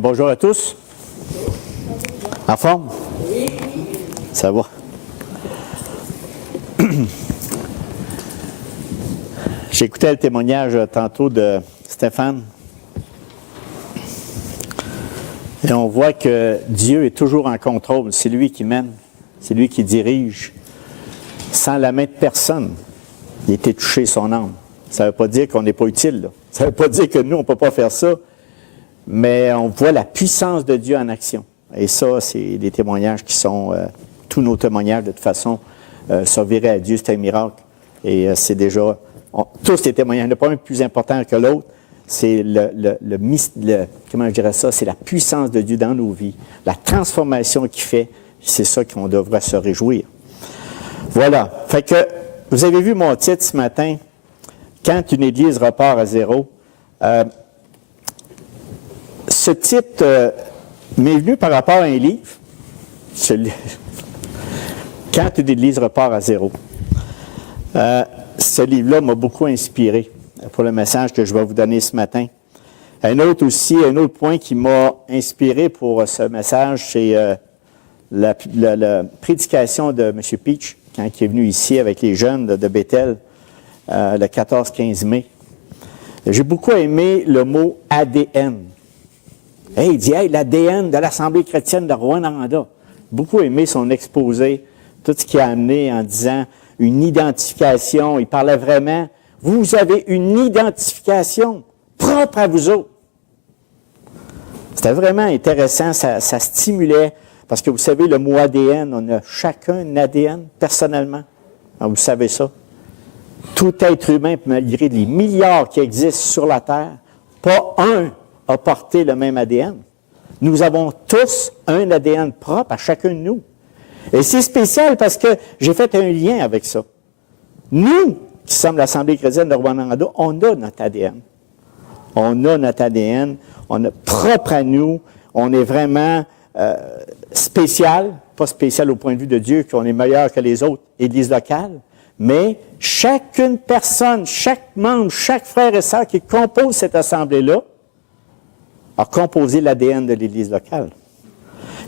Bonjour à tous. En forme? Oui. Ça va. J'écoutais le témoignage tantôt de Stéphane. Et on voit que Dieu est toujours en contrôle. C'est lui qui mène. C'est lui qui dirige. Sans la main de personne, il était touché son âme. Ça ne veut pas dire qu'on n'est pas utile, là. Ça ne veut pas dire que nous, on ne peut pas faire ça. Mais on voit la puissance de Dieu en action. Et ça, c'est des témoignages qui sont... tous nos témoignages, de toute façon, serviraient à Dieu, c'est un miracle. Et c'est déjà... tous les témoignages, il n'y en a pas un plus important que l'autre. C'est comment je dirais ça? C'est la puissance de Dieu dans nos vies. La transformation qu'il fait, c'est ça qu'on devrait se réjouir. Voilà. Fait que, vous avez vu mon titre ce matin, « Quand une Église repart à zéro ». Ce titre m'est venu par rapport à un livre. Quand une Église repart à zéro. Ce livre-là m'a beaucoup inspiré pour le message que je vais vous donner ce matin. Un autre point qui m'a inspiré pour ce message, c'est la prédication de M. Peach, quand il est venu ici avec les jeunes de Bethel, le 14-15 mai. J'ai beaucoup aimé le mot ADN. Il dit, l'ADN de l'Assemblée chrétienne de Rouyn-Noranda. Beaucoup aimé son exposé, tout ce qu'il a amené en disant une identification. Il parlait vraiment, vous avez une identification propre à vous autres. C'était vraiment intéressant, ça stimulait, parce que vous savez, le mot ADN, on a chacun un ADN personnellement. Alors, vous savez ça. Tout être humain, malgré les milliards qui existent sur la Terre, pas un a porté le même ADN. Nous avons tous un ADN propre à chacun de nous. Et c'est spécial parce que j'ai fait un lien avec ça. Nous, qui sommes l'Assemblée chrétienne de Rouyn-Noranda, on a notre ADN. On a notre ADN, on est propre à nous, on est vraiment spécial, pas spécial au point de vue de Dieu, qu'on est meilleur que les autres églises locales, mais chacune personne, chaque membre, chaque frère et sœur qui compose cette assemblée-là, a composé l'ADN de l'Église locale.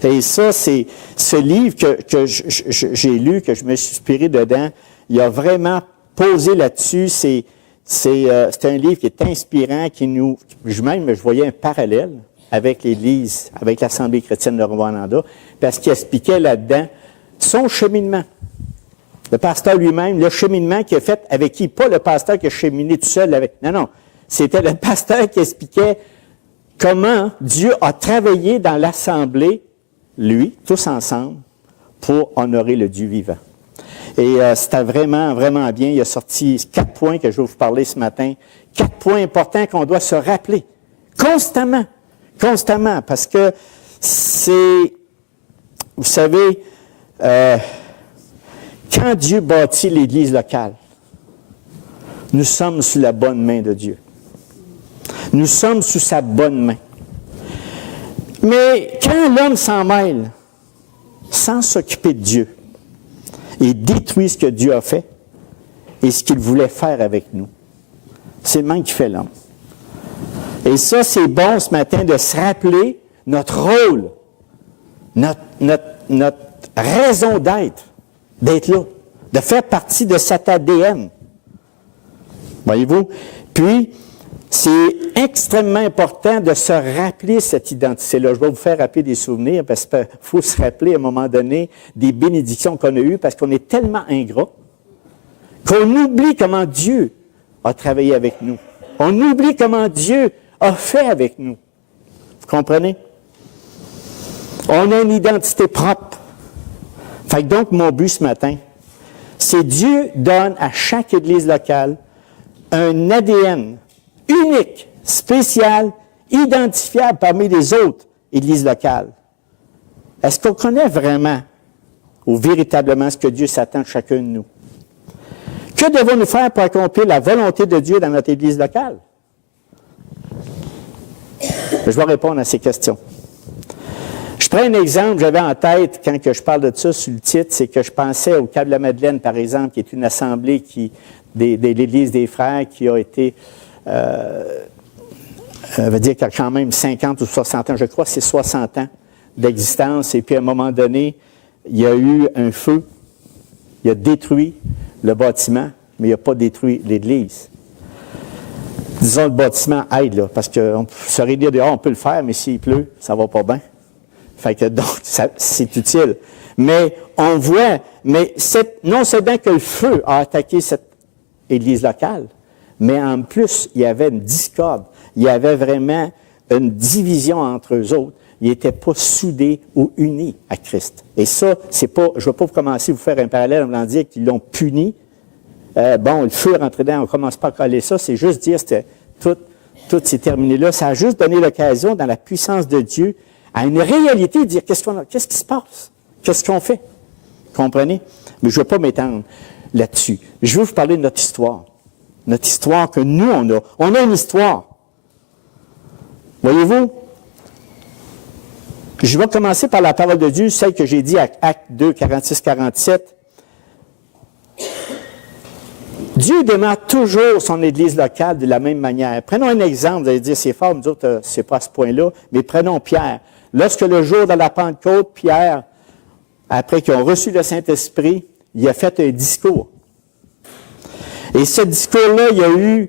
Et ça, c'est ce livre que j'ai lu, que je me suis inspiré dedans, il a vraiment posé là-dessus. C'est un livre qui est inspirant, je voyais un parallèle avec l'Église, avec l'Assemblée chrétienne de Rouyn-Noranda, parce qu'il expliquait là-dedans son cheminement. Le pasteur lui-même, le cheminement qu'il a fait avec qui? Pas le pasteur qui a cheminé tout seul avec... Non, c'était le pasteur qui expliquait comment Dieu a travaillé dans l'Assemblée, lui, tous ensemble, pour honorer le Dieu vivant. Et c'était vraiment, vraiment bien. Il a sorti 4 points que je vais vous parler ce matin. 4 points importants qu'on doit se rappeler constamment, parce que c'est, vous savez, quand Dieu bâtit l'Église locale, nous sommes sous la bonne main de Dieu. Nous sommes sous sa bonne main. Mais quand l'homme s'en mêle, sans s'occuper de Dieu, et détruit ce que Dieu a fait et ce qu'il voulait faire avec nous, c'est le même qui fait l'homme. Et ça, c'est bon ce matin de se rappeler notre rôle, notre raison d'être là, de faire partie de cet ADN. Voyez-vous? Puis, c'est extrêmement important de se rappeler cette identité-là. Je vais vous faire rappeler des souvenirs parce qu'il faut se rappeler à un moment donné des bénédictions qu'on a eues parce qu'on est tellement ingrats qu'on oublie comment Dieu a travaillé avec nous. On oublie comment Dieu a fait avec nous. Vous comprenez? On a une identité propre. Fait que donc, mon but ce matin, c'est Dieu donne à chaque église locale un ADN unique, spécial, identifiable parmi les autres églises locales. Est-ce qu'on connaît vraiment ou véritablement ce que Dieu s'attend de chacun de nous? Que devons-nous faire pour accomplir la volonté de Dieu dans notre église locale? Je vais répondre à ces questions. Je prends un exemple, j'avais en tête, quand que je parle de ça sur le titre, c'est que je pensais au Cap de la Madeleine, par exemple, qui est une assemblée de l'Église des Frères qui a été veut dire qu'il y a quand même 50 ou 60 ans, je crois que c'est 60 ans d'existence. Et puis, à un moment donné, il y a eu un feu. Il a détruit le bâtiment, mais il n'a pas détruit l'Église. Disons, le bâtiment aide, là, parce qu'on serait dire dehors, on peut le faire, mais s'il pleut, ça va pas bien. Fait que donc, c'est utile. Mais on voit, mais non seulement que le feu a attaqué cette Église locale, mais en plus, il y avait une discorde. Il y avait vraiment une division entre eux autres. Ils n'étaient pas soudés ou unis à Christ. Et ça, c'est pas, je ne vais pas vous commencer à vous faire un parallèle en voulant dire qu'ils l'ont puni. Le feu est rentré dedans, on ne commence pas à coller ça, c'est juste dire que tout s'est terminé là. Ça a juste donné l'occasion, dans la puissance de Dieu, à une réalité de dire qu'est-ce qui se passe? Qu'est-ce qu'on fait? Comprenez? Mais je ne vais pas m'étendre là-dessus. Je veux vous parler de notre histoire. Notre histoire que nous, on a. On a une histoire. Voyez-vous? Je vais commencer par la parole de Dieu, celle que j'ai dit à Actes 2, 46-47. Dieu démarre toujours son Église locale de la même manière. Prenons un exemple, vous allez dire, c'est fort, nous autres, c'est pas à ce point-là, mais prenons Pierre. Lorsque le jour de la Pentecôte, Pierre, après qu'ils ont reçu le Saint-Esprit, il a fait un discours. Et ce discours-là, il y a eu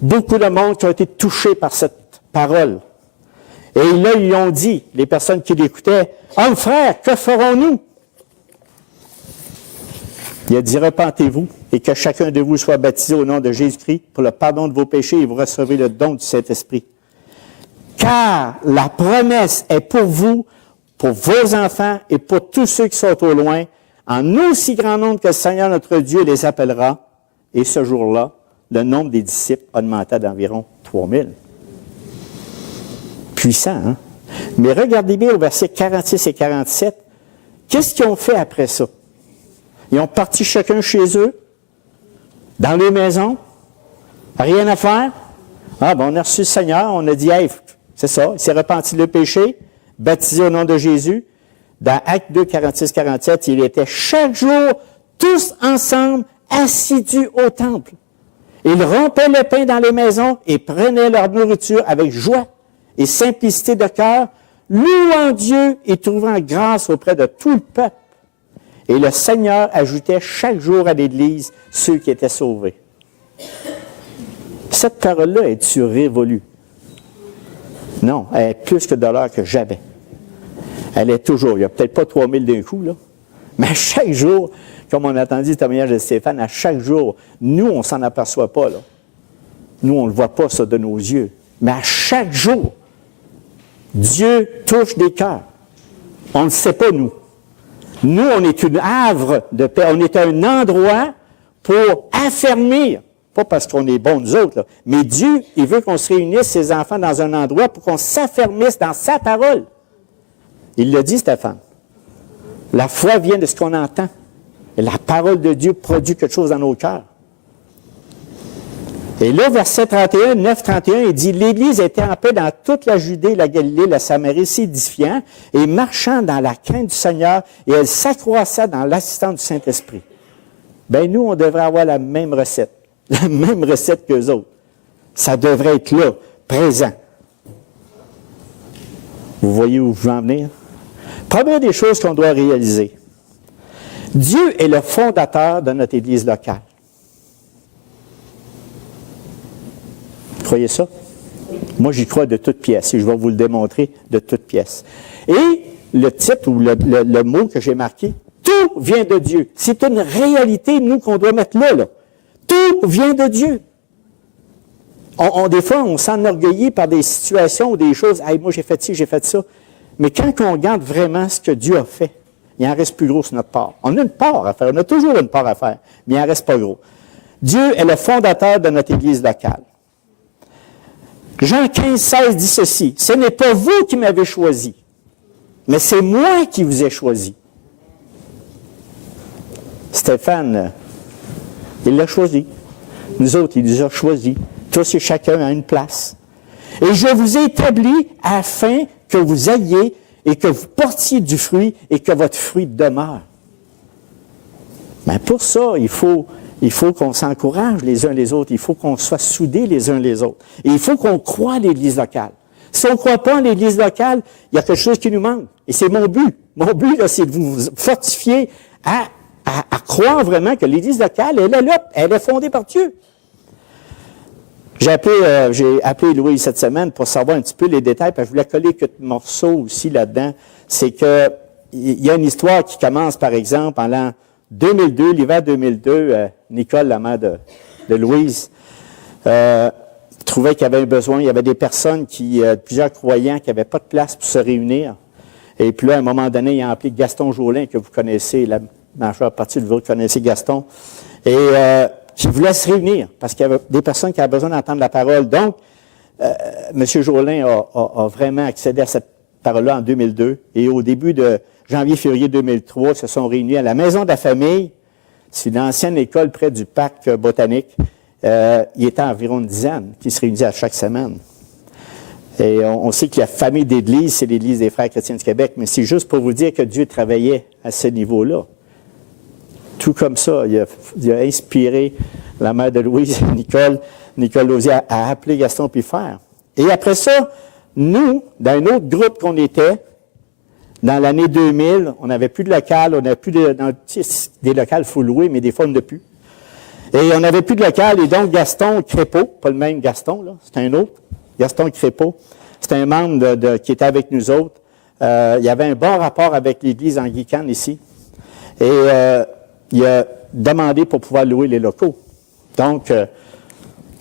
beaucoup de monde qui ont été touchés par cette parole. Et là, ils ont dit, les personnes qui l'écoutaient, « Hommes frères, que ferons-nous? » Il a dit, « Repentez-vous et que chacun de vous soit baptisé au nom de Jésus-Christ pour le pardon de vos péchés et vous recevrez le don du Saint-Esprit. Car la promesse est pour vous, pour vos enfants et pour tous ceux qui sont au loin, en aussi grand nombre que le Seigneur notre Dieu les appellera. » Et ce jour-là, le nombre des disciples augmenta d'environ 3000. Puissant, hein? Mais regardez bien au verset 46 et 47. Qu'est-ce qu'ils ont fait après ça? Ils ont parti chacun chez eux, dans les maisons, rien à faire. Ah, on a reçu le Seigneur, on a dit, hey, c'est ça, il s'est repenti le péché, baptisé au nom de Jésus. Dans Actes 2, 46, 47, il était chaque jour, tous ensemble, assidus au temple. Ils rompaient le pain dans les maisons et prenaient leur nourriture avec joie et simplicité de cœur, louant Dieu et trouvant grâce auprès de tout le peuple. Et le Seigneur ajoutait chaque jour à l'Église ceux qui étaient sauvés. Cette parole-là est-tu révolue? Non, elle est plus que de l'heure que jamais. Elle est toujours. Il n'y a peut-être pas 3000 d'un coup, là. Mais à chaque jour, comme on a entendu le témoignage de Stéphane, à chaque jour, nous, on ne s'en aperçoit pas, là. Nous, on ne le voit pas, ça, de nos yeux. Mais à chaque jour, Dieu touche des cœurs. On ne le sait pas, nous. Nous, on est une havre de paix. On est un endroit pour affermir, pas parce qu'on est bons nous autres, là, mais Dieu, il veut qu'on se réunisse, ses enfants, dans un endroit pour qu'on s'affermisse dans sa parole. Il le dit, Stéphane. La foi vient de ce qu'on entend. Et la parole de Dieu produit quelque chose dans nos cœurs. Et là, verset 31, 9, 31, il dit, « L'Église était en paix dans toute la Judée, la Galilée, la Samarie, s'édifiant et marchant dans la crainte du Seigneur, et elle s'accroissait dans l'assistance du Saint-Esprit. » Bien, nous, on devrait avoir la même recette qu'eux autres. Ça devrait être là, présent. Vous voyez où je veux en venir? Première des choses qu'on doit réaliser. Dieu est le fondateur de notre Église locale. Vous croyez ça? Moi, j'y crois de toutes pièces et je vais vous le démontrer de toutes pièces. Et le titre ou le mot que j'ai marqué, tout vient de Dieu. C'est une réalité, nous, qu'on doit mettre là. Tout vient de Dieu. Des fois, on s'enorgueillit par des situations ou des choses. Hey, moi, j'ai fait ci, j'ai fait ça. Mais quand on regarde vraiment ce que Dieu a fait, il en reste plus gros sur notre part. On a une part à faire. On a toujours une part à faire, mais il en reste pas gros. Dieu est le fondateur de notre Église locale. Jean 15, 16 dit ceci. « Ce n'est pas vous qui m'avez choisi, mais c'est moi qui vous ai choisi. » Stéphane, il l'a choisi. Nous autres, il nous a choisis. Tous et chacun à une place. « Et je vous ai établi afin que vous ayez et que vous portiez du fruit et que votre fruit demeure. » Mais pour ça, il faut Il faut qu'on s'encourage les uns les autres. Il faut qu'on soit soudés les uns les autres. Et il faut qu'on croie à l'Église locale. Si on ne croit pas à l'Église locale, il y a quelque chose qui nous manque. Et c'est mon but. Mon but, là, c'est de vous fortifier à croire vraiment que l'Église locale, elle est là, elle est fondée par Dieu. J'ai appelé Louis cette semaine pour savoir un petit peu les détails, parce que je voulais coller quelques morceaux aussi là-dedans. C'est que il y a une histoire qui commence, par exemple, en l'an 2002, l'hiver 2002, Nicole, la mère de Louise, trouvait qu'il y avait un besoin. Il y avait des personnes plusieurs croyants qui n'avaient pas de place pour se réunir. Et puis là, à un moment donné, il a appelé Gaston Jolin, que vous connaissez, la majeure partie de vous connaissez Gaston, et qui voulait se réunir, parce qu'il y avait des personnes qui avaient besoin d'entendre la parole. Donc, M. Jolin a vraiment accédé à cette parole-là en 2002. Et au début de janvier-février 2003, ils se sont réunis à la Maison de la Famille. C'est une ancienne école près du parc botanique. Il était environ une dizaine qui se réunissaient à chaque semaine. Et on sait que la famille d'Église, c'est l'Église des Frères chrétiens du Québec, mais c'est juste pour vous dire que Dieu travaillait à ce niveau-là. Tout comme ça, il a inspiré la mère de Louise, Nicole Lausier, à appeler Gaston puis faire. Et après ça, nous, dans un autre groupe qu'on était, dans l'année 2000, on n'avait plus de local, on n'avait plus des locales, il faut louer, mais des fois, on n'a plus. Et on n'avait plus de local, et donc Gaston Crépeau, pas le même Gaston, là, c'est un autre, Gaston Crépeau, c'est un membre qui était avec nous autres. Il y avait un bon rapport avec l'Église anglicane ici. Et il a demandé pour pouvoir louer les locaux. Donc,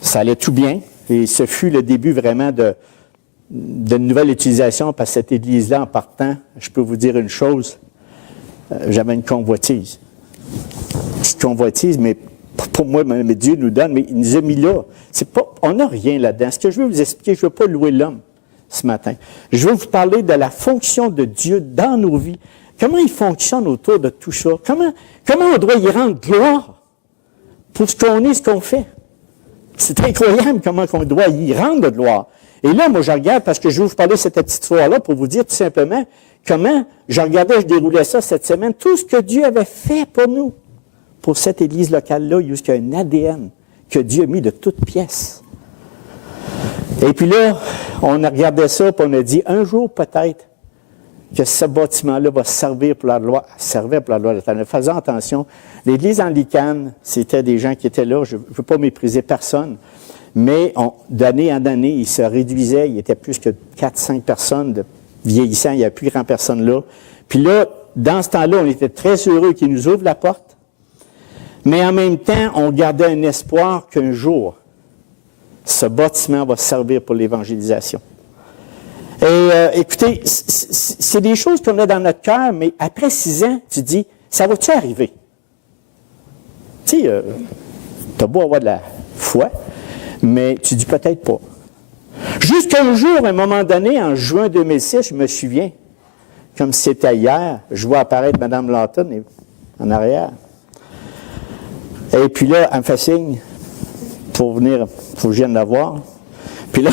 ça allait tout bien, et ce fut le début vraiment de nouvelle utilisation, parce que cette église-là, en partant, je peux vous dire une chose, j'avais une convoitise. Une petite convoitise, mais pour moi, mais Dieu nous donne, mais il nous a mis là. On n'a rien là-dedans. Ce que je veux vous expliquer, je ne veux pas louer l'homme ce matin. Je veux vous parler de la fonction de Dieu dans nos vies. Comment il fonctionne autour de tout ça? Comment on doit y rendre gloire pour ce qu'on est, ce qu'on fait? C'est incroyable comment on doit y rendre gloire. Et là, moi, je regarde, parce que je vais vous parler de cette petite histoire-là pour vous dire tout simplement comment je regardais, je déroulais ça cette semaine, tout ce que Dieu avait fait pour nous, pour cette église locale-là, il y a un ADN que Dieu a mis de toutes pièces. Et puis là, on a regardé ça, puis on a dit, un jour peut-être, que ce bâtiment-là va servir pour la gloire de l'Éternel. Faisons attention. L'Église anglicane, c'était des gens qui étaient là. Je ne veux pas mépriser personne. Mais d'année en année, il se réduisait. Il y était plus que 4-5 personnes de vieillissants. Il n'y avait plus grand personne là. Puis là, dans ce temps-là, on était très heureux qu'ils nous ouvrent la porte. Mais en même temps, on gardait un espoir qu'un jour, ce bâtiment va servir pour l'évangélisation. Et écoutez, c'est des choses qu'on a dans notre cœur, mais après 6 ans, tu dis, ça va-tu arriver? Tu sais, tu as beau avoir de la foi, mais tu dis peut-être pas. Jusqu'à un jour, à un moment donné, en juin 2006, je me souviens, comme si c'était hier, je vois apparaître Mme Lawton en arrière. Et puis là, elle me fait signe pour venir, faut que je vienne la voir. Puis là,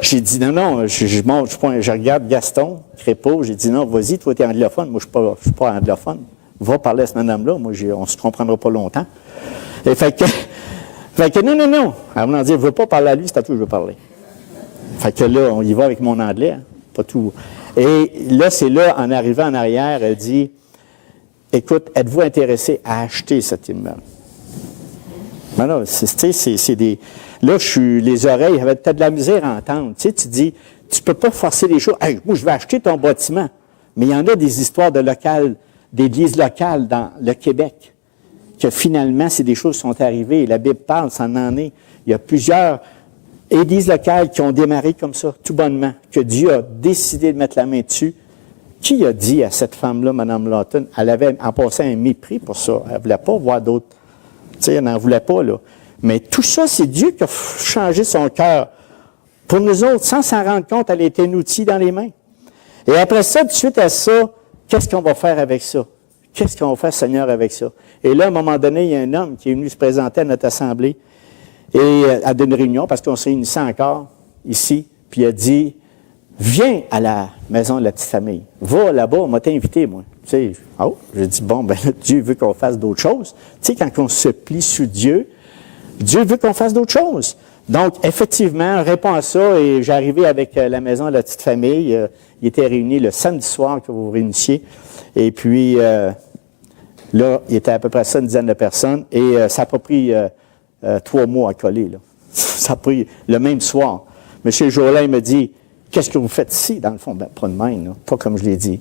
j'ai dit, non, je regarde Gaston Crépeau, j'ai dit, non, vas-y, toi, tu es anglophone. Moi, je ne suis pas anglophone. Va parler à cette madame-là. Moi, on ne se comprendra pas longtemps. Et fait que non. Elle m'a dit, je ne veux pas parler à lui, c'est à toi que je veux parler. Fait que là, on y va avec mon anglais, hein, pas tout. Et là, c'est là, en arrivant en arrière, elle dit, écoute, êtes-vous intéressé à acheter cet immeuble? Ben là, c'est des... Là, les oreilles avaient peut-être de la misère à entendre. Tu sais, tu dis, tu ne peux pas forcer les choses. Hey, moi, je vais acheter ton bâtiment. Mais il y en a des histoires d'églises locales dans le Québec, que finalement, c'est des choses qui sont arrivées. La Bible parle, ça en est. Il y a plusieurs églises locales qui ont démarré comme ça, tout bonnement, que Dieu a décidé de mettre la main dessus. Qui a dit à cette femme-là, Mme Lawton, elle avait en passant un mépris pour ça. Elle ne voulait pas voir d'autres. Tu sais, elle n'en voulait pas, là. Mais tout ça, c'est Dieu qui a changé son cœur. Pour nous autres, sans s'en rendre compte, elle était un outil dans les mains. Et après ça, tout de suite à ça, qu'est-ce qu'on va faire avec ça? Qu'est-ce qu'on va faire, Seigneur, avec ça? Et là, à un moment donné, il y a un homme qui est venu se présenter à notre assemblée et à une réunion, parce qu'on se réunissait encore ici, puis il a dit, viens à la maison de la petite famille. Va là-bas, on m'a invité, moi. Tu sais, oh, j'ai dit, bon, ben là, Dieu veut qu'on fasse d'autres choses. Tu sais, quand on se plie sous Dieu, Dieu veut qu'on fasse d'autres choses. Donc, effectivement, réponds à ça, et j'ai arrivé avec la maison de la petite famille. Ils étaient réunis le samedi soir que vous vous réunissiez. Et puis, là, il était à peu près ça, une dizaine de personnes, et ça n'a pas pris 3 mois à coller, là. Ça a pris le même soir. M. Jolin me dit, qu'est-ce que vous faites ici? Dans le fond, ben, pas de même, là, pas comme je l'ai dit.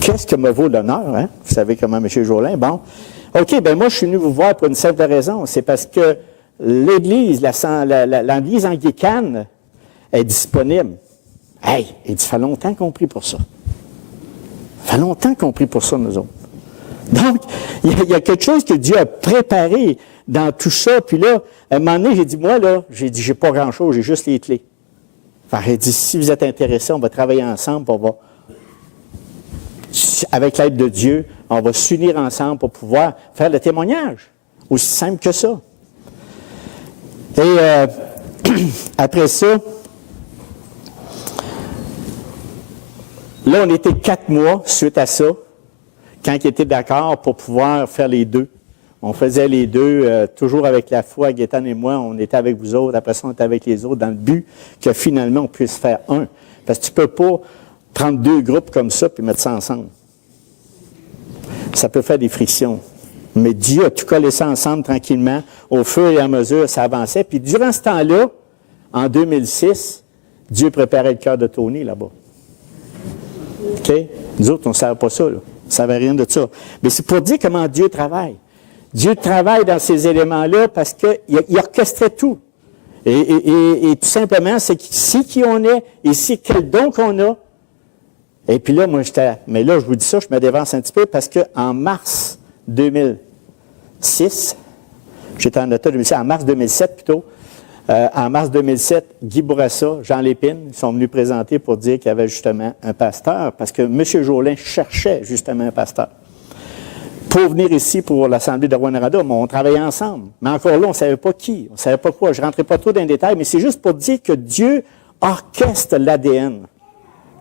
Qu'est-ce que me vaut l'honneur, hein? Vous savez comment, M. Jolin? Bon, OK, ben moi, je suis venu vous voir pour une simple raison. C'est parce que l'Église, l'Église anglicane est disponible. Hey, il dit, ça fait longtemps qu'on prie pour ça. Ça fait longtemps qu'on prie pour ça, nous autres. Donc, il y a quelque chose que Dieu a préparé dans tout ça. Puis là, à un moment donné, j'ai dit, moi, là, j'ai pas grand-chose, j'ai juste les clés. Enfin, il dit, si vous êtes intéressés, on va travailler ensemble, on va, avec l'aide de Dieu, on va s'unir ensemble pour pouvoir faire le témoignage. Aussi simple que ça. Et après ça, là, on était 4 mois suite à ça, quand il était d'accord pour pouvoir faire les deux. On faisait les deux, toujours avec la foi, Gaétane et moi, on était avec vous autres, après ça, on était avec les autres, dans le but que finalement, on puisse faire un. Parce que tu ne peux pas prendre 2 groupes comme ça puis mettre ça ensemble. Ça peut faire des frictions. Mais Dieu a tout collé ça ensemble tranquillement. Au fur et à mesure, ça avançait. Puis durant ce temps-là, en 2006, Dieu préparait le cœur de Tony là-bas. OK? Nous autres, on ne savait pas ça, là. On ne savait rien de ça. Mais c'est pour dire comment Dieu travaille. Dieu travaille dans ces éléments-là parce qu'il orchestrait tout. Et tout simplement, c'est ici qui on est, ici quel don qu'on a. Et puis là, moi, mais là, je vous dis ça, je me dévance un petit peu parce qu'en mars 2006, j'étais en automne 2006, en mars 2007 plutôt, en mars 2007, Guy Bourassa, Jean Lépine, ils sont venus présenter pour dire qu'il y avait justement un pasteur, parce que M. Jolin cherchait justement un pasteur pour venir ici pour l'Assemblée de Rouyn-Noranda. On travaillait ensemble. Mais encore là, on ne savait pas qui, on ne savait pas quoi. Je ne rentrais pas trop dans les détails, mais c'est juste pour dire que Dieu orchestre l'ADN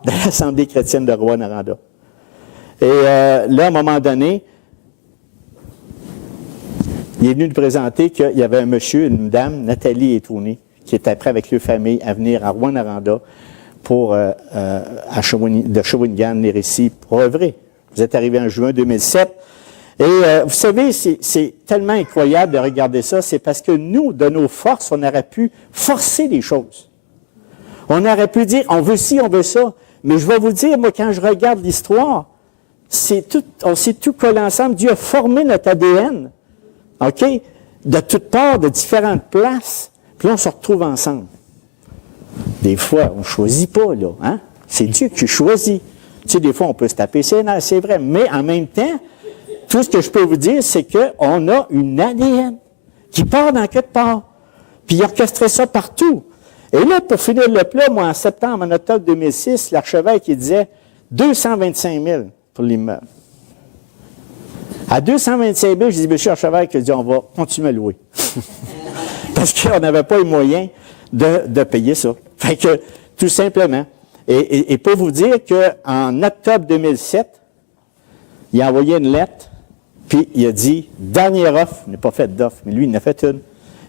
de l'Assemblée chrétienne de Rouyn-Noranda. Et là, à un moment donné, il est venu nous présenter qu'il y avait un monsieur, une dame, Nathalie et Tony, qui étaient prêts avec leur famille à venir à Rouyn-Noranda pour, de Shawinigan, venir ici pour œuvrer. Vous êtes arrivé en juin 2007. Et vous savez, c'est tellement incroyable de regarder ça, c'est parce que nous, de nos forces, on aurait pu forcer les choses. On aurait pu dire, on veut ci, on veut ça. Mais je vais vous dire, moi, quand je regarde l'histoire, on s'est tout collé ensemble. Dieu a formé notre ADN, OK, de toutes parts, de différentes places. Puis là, on se retrouve ensemble. Des fois, on ne choisit pas, là. Hein? C'est Dieu qui choisit. Tu sais, des fois, on peut se taper ses nerfs, c'est vrai. Mais en même temps, tout ce que je peux vous dire, c'est qu'on a une ADN qui part dans quelque part. Puis il orchestrait ça partout. Et là, pour finir le plat, moi, en septembre, en octobre 2006, l'archevêque, il disait 225 000 pour l'immeuble. À 225 000, je dis, monsieur l'archevêque, il dit, on va continuer à louer. Parce qu'on n'avait pas les moyens de payer ça. Fait que, tout simplement. Et pour vous dire qu'en octobre 2007, il a envoyé une lettre, puis il a dit, dernière offre, il n'a pas fait d'offre, mais lui, il en a fait une.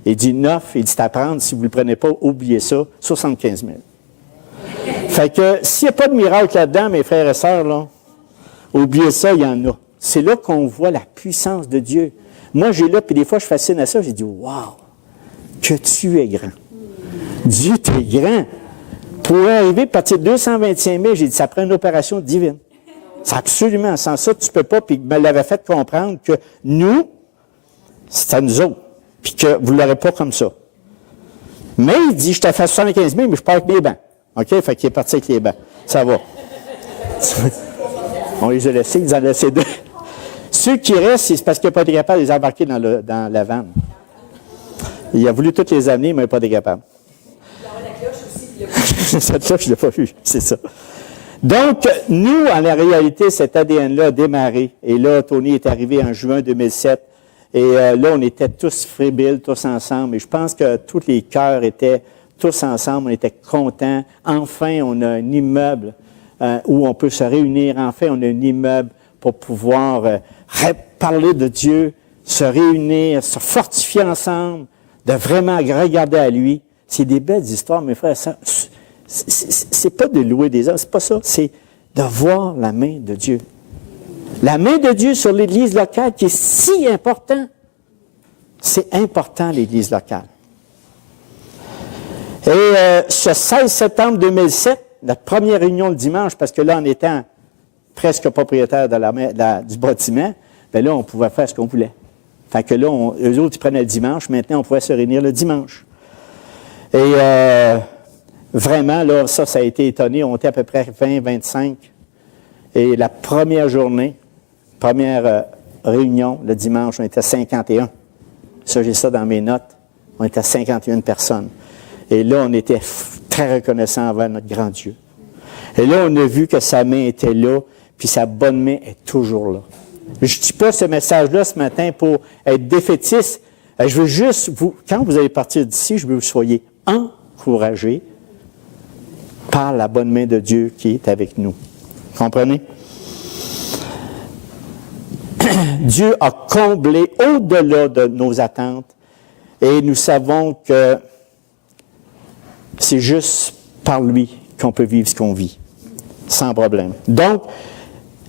Il dit, une offre, il dit, c'est à prendre, si vous ne le prenez pas, oubliez ça, 75 000. Fait que, s'il n'y a pas de miracle là-dedans, mes frères et sœurs, là, oubliez ça, il y en a. C'est là qu'on voit la puissance de Dieu. Moi, j'ai là, puis des fois, je fascine à ça, j'ai dit, waouh, que tu es grand. Dieu, tu es grand. Pour arriver à partir de 225 000, j'ai dit, ça prend une opération divine. C'est absolument, sans ça, tu ne peux pas, puis il me l'avait fait comprendre que nous, c'est à nous autres, puis que vous ne l'aurez pas comme ça. Mais il dit, je te fais 75 000, mais je pars avec les bancs. OK? Fait qu'il est parti avec les bancs. Ça va. On les a laissés, ils en ont laissé 2. Ceux qui restent, c'est parce qu'il n'a pas été capable de les embarquer dans la vanne. Il a voulu toutes les amener, mais il n'a pas été capable. Il y a la cloche aussi. Cette cloche, je ne l'ai pas vue, c'est ça. Donc, nous, en la réalité, cet ADN-là a démarré. Et là, Tony est arrivé en juin 2007. Et là, on était tous fébriles, tous ensemble. Et je pense que tous les cœurs étaient tous ensemble. On était contents. Enfin, on a un immeuble où on peut se réunir. Enfin, on a un immeuble pour pouvoir parler de Dieu, se réunir, se fortifier ensemble, de vraiment regarder à lui. C'est des belles histoires, mes frères. C'est pas de louer des hommes, c'est pas ça. C'est de voir la main de Dieu. La main de Dieu sur l'Église locale qui est si important. C'est important, l'Église locale. Et ce 16 septembre 2007, notre première réunion le dimanche, parce que là, en étant presque propriétaire du bâtiment, bien là, on pouvait faire ce qu'on voulait. Fait que là, eux autres, ils prenaient le dimanche. Maintenant, on pouvait se réunir le dimanche. Et vraiment, là, ça a été étonné. On était à peu près 20, 25. Et la première journée, première réunion, le dimanche, on était 51. Ça, j'ai ça dans mes notes. On était 51 personnes. Et là, on était très reconnaissants envers notre grand Dieu. Et là, on a vu que sa main était là, puis sa bonne main est toujours là. Je ne dis pas ce message-là ce matin pour être défaitiste. Je veux juste, quand vous allez partir d'ici, je veux que vous soyez encouragés par la bonne main de Dieu qui est avec nous. Comprenez? Dieu a comblé au-delà de nos attentes et nous savons que c'est juste par lui qu'on peut vivre ce qu'on vit, sans problème. Donc,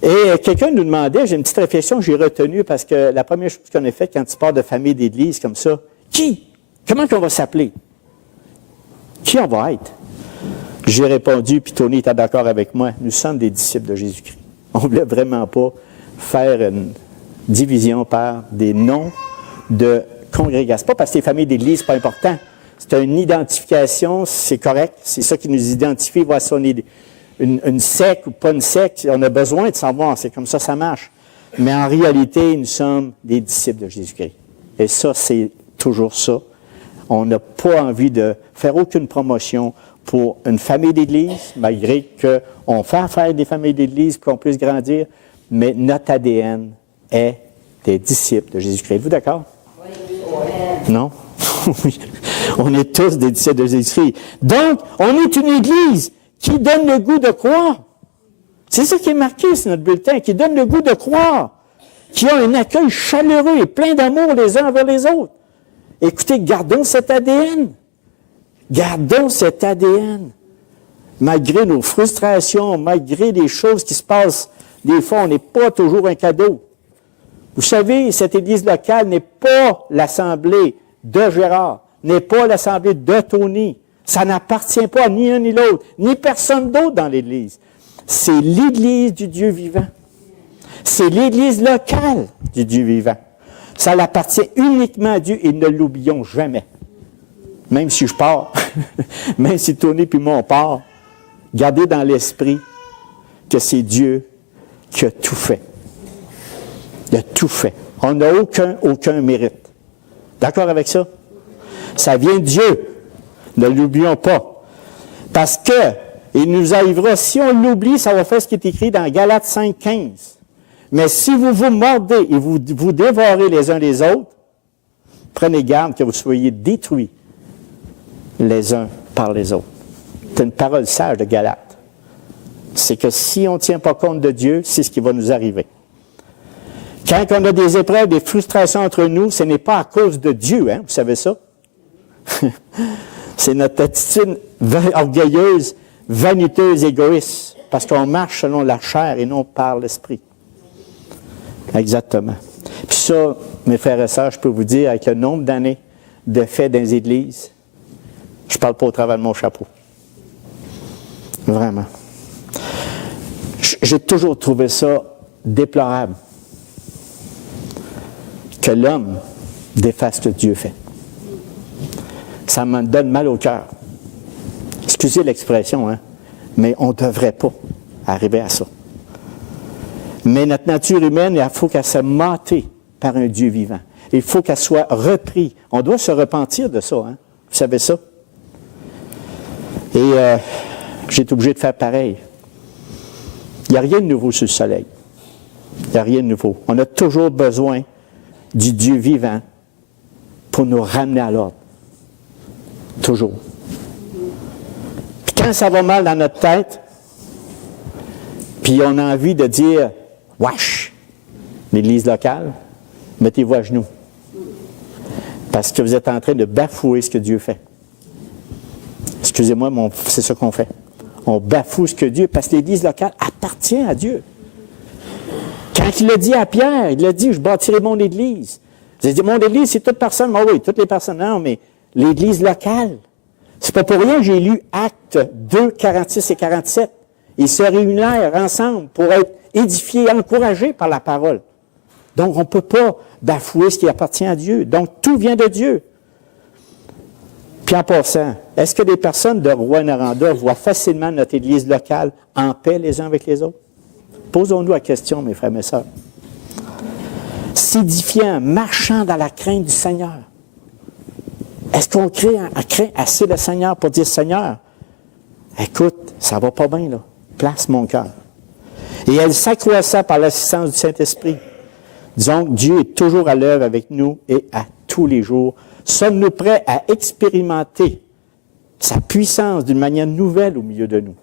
et quelqu'un nous demandait, j'ai une petite réflexion que j'ai retenue parce que la première chose qu'on a faite quand tu pars de famille d'église comme ça, qui? Comment qu'on va s'appeler? Qui on va être? J'ai répondu, puis Tony était d'accord avec moi, nous sommes des disciples de Jésus-Christ. On ne voulait vraiment pas faire une division par des noms de congrégation. Pas parce que les familles d'église, c'est pas important. C'est une identification, c'est correct. C'est ça qui nous identifie, voir si on est une secte ou pas une secte. On a besoin de savoir, c'est comme ça marche. Mais en réalité, nous sommes des disciples de Jésus-Christ. Et ça, c'est toujours ça. On n'a pas envie de faire aucune promotion pour une famille d'église, malgré qu'on fait affaire avec des familles d'église pour qu'on puisse grandir, mais notre ADN est des disciples de Jésus-Christ. Êtes-vous d'accord? Oui. Non? Oui. On est tous des disciples de Jésus-Christ. Donc, on est une église qui donne le goût de croire. C'est ça qui est marqué sur notre bulletin, qui donne le goût de croire, qui a un accueil chaleureux et plein d'amour les uns envers les autres. Écoutez, gardons cet ADN. Gardons cet ADN. Malgré nos frustrations, malgré les choses qui se passent, des fois, on n'est pas toujours un cadeau. Vous savez, cette église locale n'est pas l'assemblée de Gérard, n'est pas l'assemblée de Tony. Ça n'appartient pas à ni un ni l'autre, ni personne d'autre dans l'église. C'est l'église du Dieu vivant. C'est l'église locale du Dieu vivant. Ça appartient uniquement à Dieu et ne l'oublions jamais. Même si je pars, même si Tony puis moi on part, gardez dans l'esprit que c'est Dieu qui a tout fait. Il a tout fait. On n'a aucun mérite. D'accord avec ça? Ça vient de Dieu. Ne l'oublions pas. Parce que, il nous arrivera, si on l'oublie, ça va faire ce qui est écrit dans Galates 5,15. Mais si vous vous mordez et vous dévorez les uns les autres, prenez garde que vous soyez détruits les uns par les autres. C'est une parole sage de Galates. C'est que si on ne tient pas compte de Dieu, c'est ce qui va nous arriver. Quand on a des épreuves, des frustrations entre nous, ce n'est pas à cause de Dieu, hein, vous savez ça? C'est notre attitude orgueilleuse, vaniteuse, égoïste, parce qu'on marche selon la chair et non par l'esprit. Exactement. Puis ça, mes frères et sœurs, je peux vous dire, avec le nombre d'années de faits dans les églises, je ne parle pas au travers de mon chapeau. Vraiment. J'ai toujours trouvé ça déplorable que l'homme défasse ce que Dieu fait. Ça me donne mal au cœur. Excusez l'expression, hein, mais on ne devrait pas arriver à ça. Mais notre nature humaine, il faut qu'elle soit mâtée par un Dieu vivant. Il faut qu'elle soit reprise. On doit se repentir de ça, hein? Vous savez ça? Et j'ai été obligé de faire pareil. Il n'y a rien de nouveau sur le soleil. Il n'y a rien de nouveau. On a toujours besoin du Dieu vivant pour nous ramener à l'ordre. Toujours. Puis quand ça va mal dans notre tête, puis on a envie de dire « Wesh! L'Église locale, mettez-vous à genoux. Parce que vous êtes en train de bafouer ce que Dieu fait. Excusez-moi, mais c'est ça qu'on fait. On bafoue ce que Dieu, parce que l'Église locale appartient à Dieu. Quand il l'a dit à Pierre, il a dit, je bâtirai mon Église. Vous avez dit, mon Église, c'est toute personne. Oui, toutes les personnes. Non, mais l'Église locale. C'est pas pour rien que j'ai lu Actes 2, 46 et 47. Ils se réunirent ensemble pour être édifiés, encouragés par la parole. Donc, on ne peut pas bafouer ce qui appartient à Dieu. Donc, tout vient de Dieu. Puis en passant, est-ce que les personnes de Rouyn-Noranda voient facilement notre Église locale en paix les uns avec les autres? Posons-nous la question, mes frères et mes sœurs. S'édifiant, marchant dans la crainte du Seigneur. Est-ce qu'on craint assez le Seigneur pour dire, Seigneur, écoute, ça va pas bien, là. Place mon cœur. Et elle s'accroissa par l'assistance du Saint-Esprit. Disons que Dieu est toujours à l'œuvre avec nous et à tous les jours. Sommes-nous prêts à expérimenter sa puissance d'une manière nouvelle au milieu de nous?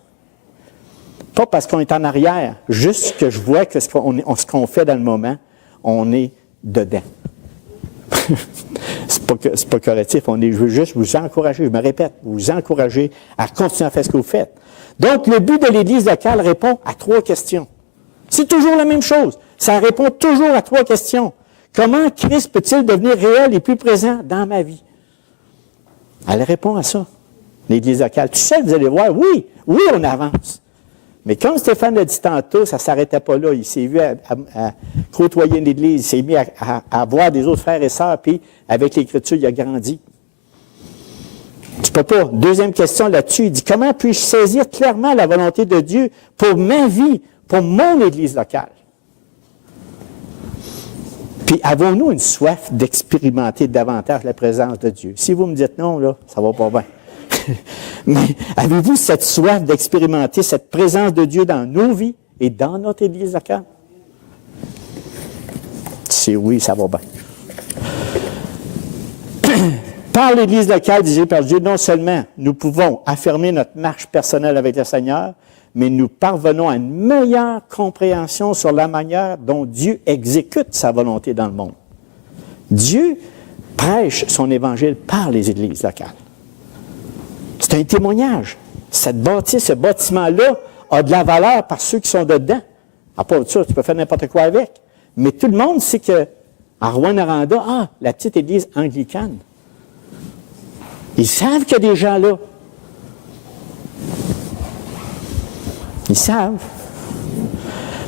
Pas parce qu'on est en arrière, juste que je vois que ce qu'on fait dans le moment, on est dedans. C'est pas correctif. Je veux juste vous encourager, je me répète, vous encourager à continuer à faire ce que vous faites. Donc, le but de l'Église locale répond à 3 questions. C'est toujours la même chose. Ça répond toujours à 3 questions. Comment Christ peut-il devenir réel et plus présent dans ma vie? Elle répond à ça, l'Église locale. Tu sais, vous allez voir, oui, on avance. Mais comme Stéphane l'a dit tantôt, ça ne s'arrêtait pas là. Il s'est vu à côtoyer l'Église, il s'est mis à voir des autres frères et sœurs, puis avec l'Écriture, il a grandi. Tu peux pas. Deuxième question là-dessus, il dit, comment puis-je saisir clairement la volonté de Dieu pour ma vie, pour mon Église locale? Puis avons-nous une soif d'expérimenter davantage la présence de Dieu? Si vous me dites non, là, ça va pas bien. Mais avez-vous cette soif d'expérimenter cette présence de Dieu dans nos vies et dans notre Église locale? Si oui, ça va bien. Par l'Église locale, dirigée par Dieu, non seulement nous pouvons affirmer notre marche personnelle avec le Seigneur, mais nous parvenons à une meilleure compréhension sur la manière dont Dieu exécute sa volonté dans le monde. Dieu prêche son évangile par les églises locales. C'est un témoignage. Ce bâtiment-là a de la valeur par ceux qui sont dedans. À part de ça, tu peux faire n'importe quoi avec. Mais tout le monde sait qu'à Rouyn-Noranda, la petite église anglicane. Ils savent qu'il y a des gens là. Ils savent.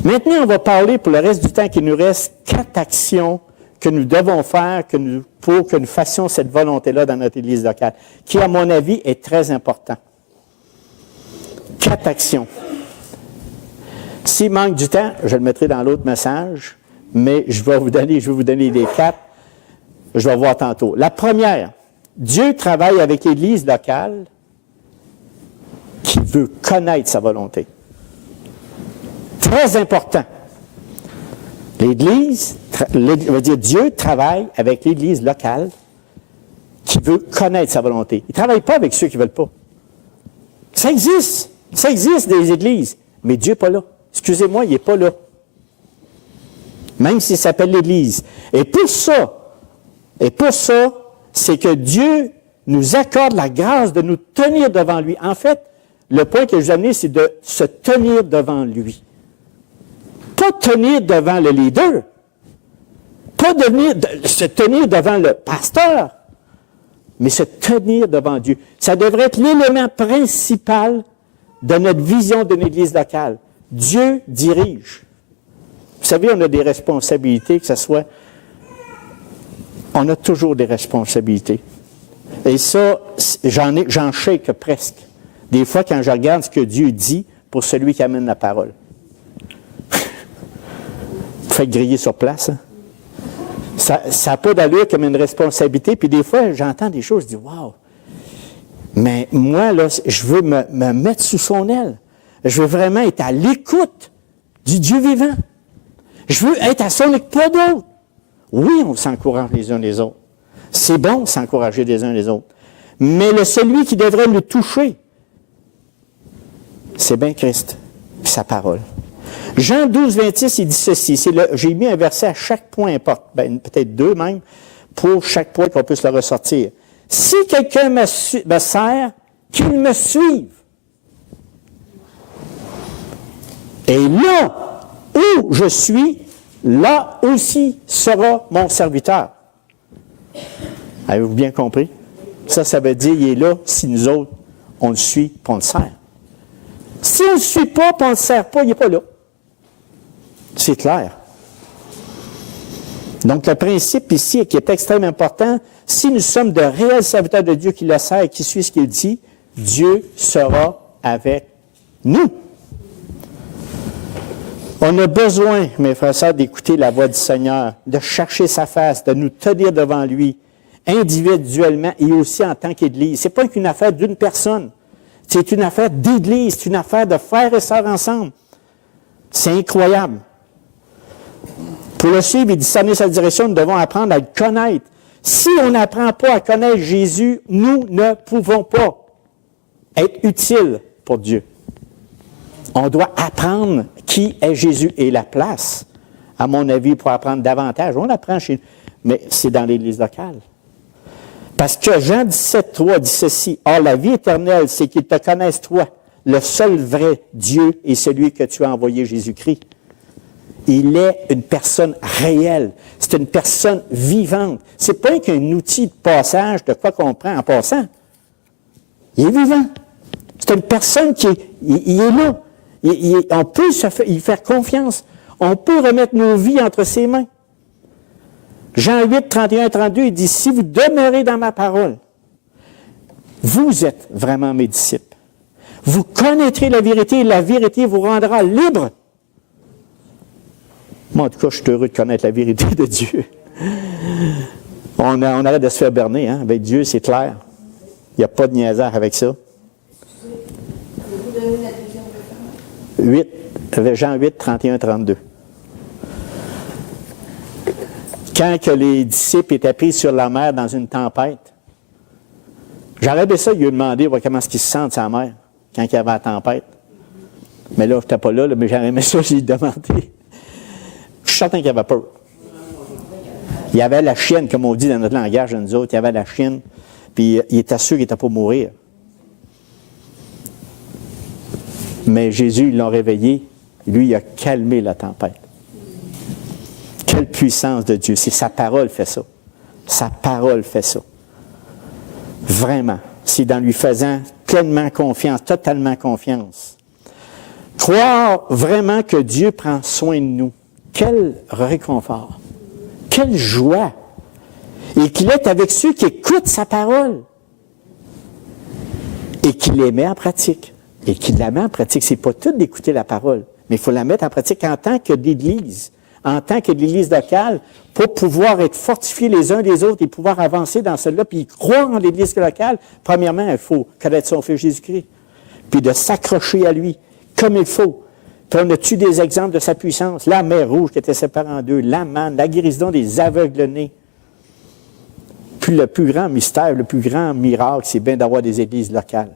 Maintenant, on va parler pour le reste du temps qu'il nous reste 4 actions que nous devons faire pour que nous fassions cette volonté-là dans notre Église locale, qui, à mon avis, est très important. 4 actions. S'il manque du temps, je le mettrai dans l'autre message, mais je vais vous donner les 4. Je vais voir tantôt. La première, Dieu travaille avec l'Église locale qui veut connaître sa volonté. Très important. Dieu travaille avec l'Église locale qui veut connaître sa volonté. Il ne travaille pas avec ceux qui ne veulent pas. Ça existe. Ça existe des églises. Mais Dieu n'est pas là. Excusez-moi, il n'est pas là. Même s'il s'appelle l'Église. Et pour ça, c'est que Dieu nous accorde la grâce de nous tenir devant lui. En fait, le point que je vous ai amené, c'est de se tenir devant lui. Pas tenir devant le leader, pas se tenir devant le pasteur, mais se tenir devant Dieu. Ça devrait être l'élément principal de notre vision de l'Église locale. Dieu dirige. Vous savez, on a des responsabilités, que ce soit... On a toujours des responsabilités. Et ça, j'en shake presque. Des fois, quand je regarde ce que Dieu dit pour celui qui amène la parole. Fait griller sur place. Hein? Ça n'a pas d'allure comme une responsabilité. Puis des fois, j'entends des choses, je dis « Wow! » Mais moi, là, je veux me mettre sous son aile. Je veux vraiment être à l'écoute du Dieu vivant. Je veux être à son écoute, pas d'autre. Oui, on s'encourage les uns les autres. C'est bon de s'encourager les uns les autres. Mais celui qui devrait nous toucher, c'est bien Christ, puis sa parole. Jean 12, 26, il dit ceci. J'ai mis un verset à chaque point, peut-être deux même, pour chaque point qu'on puisse le ressortir. Si quelqu'un me sert, qu'il me suive. Et là où je suis, là aussi sera mon serviteur. Avez-vous bien compris? Ça veut dire qu'il est là si nous autres, on le suit et on le sert. Si on ne le suit pas et on ne le sert pas, il n'est pas là. C'est clair. Donc, le principe ici, qui est extrêmement important, si nous sommes de réels serviteurs de Dieu qui le sert et qui suit ce qu'il dit, Dieu sera avec nous. On a besoin, mes frères et sœurs, d'écouter la voix du Seigneur, de chercher sa face, de nous tenir devant lui, individuellement et aussi en tant qu'Église. Ce n'est pas qu'une affaire d'une personne. C'est une affaire d'Église, c'est une affaire de frères et sœurs ensemble. C'est incroyable. Pour le suivre et discerner sa direction, nous devons apprendre à le connaître. Si on n'apprend pas à connaître Jésus, nous ne pouvons pas être utiles pour Dieu. On doit apprendre qui est Jésus et la place, à mon avis, pour apprendre davantage. On apprend chez nous, mais c'est dans l'Église locale. Parce que Jean 17, 3 dit ceci, « Or, la vie éternelle, c'est qu'ils te connaissent, toi, le seul vrai Dieu et celui que tu as envoyé, Jésus-Christ. » Il est une personne réelle. C'est une personne vivante. Ce n'est pas qu'un outil de passage de quoi qu'on prend en passant. Il est vivant. C'est une personne qui est là. On peut y faire confiance. On peut remettre nos vies entre ses mains. Jean 8, 31 et 32, il dit, « Si vous demeurez dans ma parole, vous êtes vraiment mes disciples. Vous connaîtrez la vérité et la vérité vous rendra libre. » Moi, en tout cas, je suis heureux de connaître la vérité de Dieu. On arrête de se faire berner, hein? Avec Dieu, c'est clair. Il n'y a pas de niaisage avec ça. Jean 8, 31, 32. Quand que les disciples étaient pris sur la mer dans une tempête, j'aurais aimé ça, il lui a demandé comment est-ce qu'il se sent sa mère quand il y avait la tempête. Mais là, je n'étais pas là, mais j'aurais aimé ça, je lui ai demandé. Je suis certain qu'il avait peur. Il y avait la chienne, comme on dit dans notre langage, nous autres, il y avait la chienne, puis il était sûr qu'il n'était pas mourir. Mais Jésus, il l'a réveillé, lui, il a calmé la tempête. Quelle puissance de Dieu. C'est sa parole fait ça. Sa parole fait ça. Vraiment. C'est dans lui faisant pleinement confiance, totalement confiance. Croire vraiment que Dieu prend soin de nous. Quel réconfort. Quelle joie. Et qu'il est avec ceux qui écoutent sa parole. Et qu'il les met en pratique. Et qu'il la met en pratique. C'est pas tout d'écouter la parole. Mais il faut la mettre en pratique en tant que d'Église. En tant que l'Église locale, pour pouvoir être fortifiés les uns des autres et pouvoir avancer dans cela, puis croire en l'Église locale, premièrement, il faut connaître son Fils Jésus-Christ, puis de s'accrocher à lui, comme il faut. Puis on a-tu des exemples de sa puissance? La mer Rouge qui était séparée en deux, la manne, la guérison des aveugles-nés. Puis le plus grand mystère, le plus grand miracle, c'est bien d'avoir des églises locales.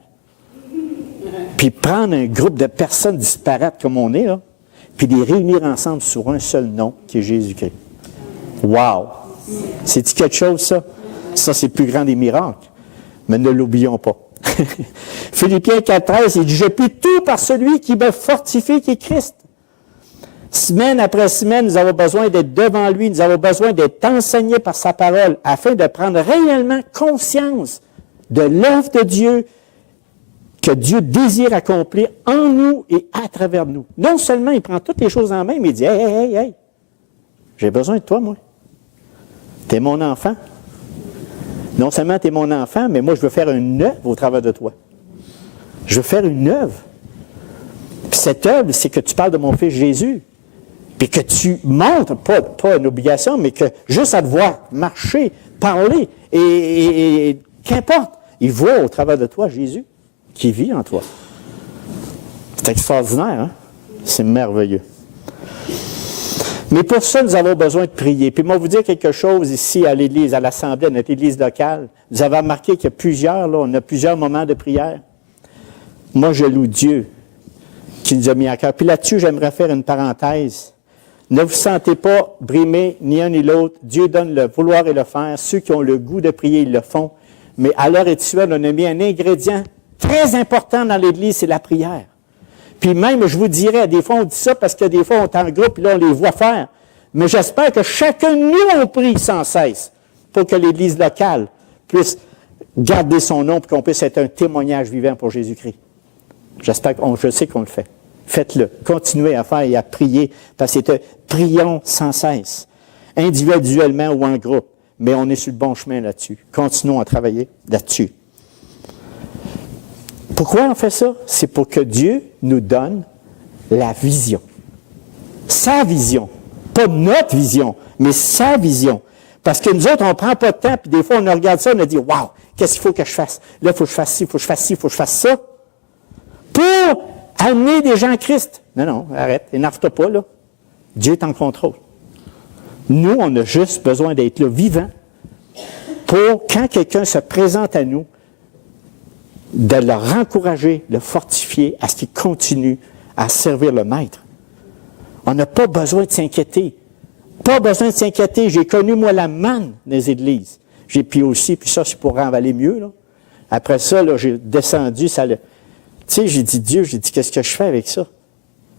Puis prendre un groupe de personnes disparates comme on est, là, puis les réunir ensemble sur un seul nom, qui est Jésus-Christ. Wow! C'est-tu quelque chose, ça? Ça, c'est le plus grand des miracles. Mais ne l'oublions pas. Philippiens 4,13, il dit « Je puis tout par celui qui me fortifie, qui est Christ. » Semaine après semaine, nous avons besoin d'être devant lui, nous avons besoin d'être enseignés par sa parole, afin de prendre réellement conscience de l'œuvre de Dieu, que Dieu désire accomplir en nous et à travers nous. Non seulement il prend toutes les choses en main, mais il dit « Hey, j'ai besoin de toi, moi. Tu es mon enfant. Non seulement tu es mon enfant, mais moi, je veux faire une œuvre au travers de toi. Je veux faire une œuvre. Puis cette œuvre, c'est que tu parles de mon Fils Jésus. Puis que tu montres, pas une obligation, mais que juste à te voir marcher, parler, et qu'importe, il voit au travers de toi Jésus qui vit en toi. C'est extraordinaire, hein? C'est merveilleux. Mais pour ça, nous avons besoin de prier. Puis moi, vous dire quelque chose ici à l'Église, à l'Assemblée, à notre Église locale. Vous avez remarqué qu'il y a plusieurs, là, on a plusieurs moments de prière. Moi, je loue Dieu qui nous a mis à cœur. Puis là-dessus, j'aimerais faire une parenthèse. Ne vous sentez pas brimés, ni un ni l'autre. Dieu donne le vouloir et le faire. Ceux qui ont le goût de prier, ils le font. Mais à l'heure actuelle, on a mis un ingrédient très important dans l'Église, c'est la prière. Puis même, je vous dirais, des fois, on dit ça parce que des fois, on est en groupe, et là, on les voit faire. Mais j'espère que chacun de nous, on prie sans cesse pour que l'Église locale puisse garder son nom et qu'on puisse être un témoignage vivant pour Jésus-Christ. Je sais qu'on le fait. Faites-le. Continuez à faire et à prier, parce que prions sans cesse, individuellement ou en groupe. Mais on est sur le bon chemin là-dessus. Continuons à travailler là-dessus. Pourquoi on fait ça? C'est pour que Dieu nous donne la vision. Sa vision. Pas notre vision, mais sa vision. Parce que nous autres, on ne prend pas de temps, puis des fois, on regarde ça, on a dit, waouh, qu'est-ce qu'il faut que je fasse? Là, il faut que je fasse ci, il faut que je fasse ci, il faut que je fasse ça. Pour amener des gens à Christ. Non, arrête, énerve-toi pas, là. Dieu est en contrôle. Nous, on a juste besoin d'être là, vivant, pour, quand quelqu'un se présente à nous, de le encourager, le fortifier, à ce qu'il continue à servir le Maître. On n'a pas besoin de s'inquiéter. Pas besoin de s'inquiéter. J'ai connu, moi, la manne des églises. Puis ça, c'est pour en aller mieux, là. Après ça, là, j'ai descendu, ça le... Tu sais, j'ai dit, Dieu, qu'est-ce que je fais avec ça?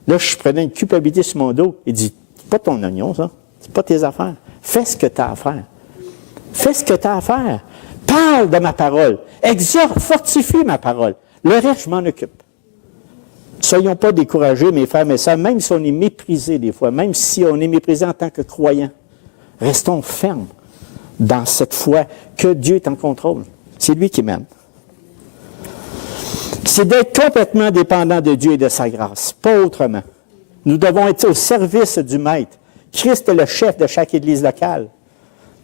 Là, je prenais une culpabilité sur mon dos. Il dit, c'est pas ton oignon, ça. C'est pas tes affaires. Fais ce que tu as à faire. Fais ce que tu as à faire. Parle de ma parole. Exhorte, fortifie ma parole. Le reste, je m'en occupe. Soyons pas découragés, mes frères, mes sœurs, même si on est méprisé des fois, même si on est méprisé en tant que croyant, restons fermes dans cette foi que Dieu est en contrôle. C'est lui qui m'aime. C'est d'être complètement dépendant de Dieu et de sa grâce, pas autrement. Nous devons être au service du Maître. Christ est le chef de chaque Église locale.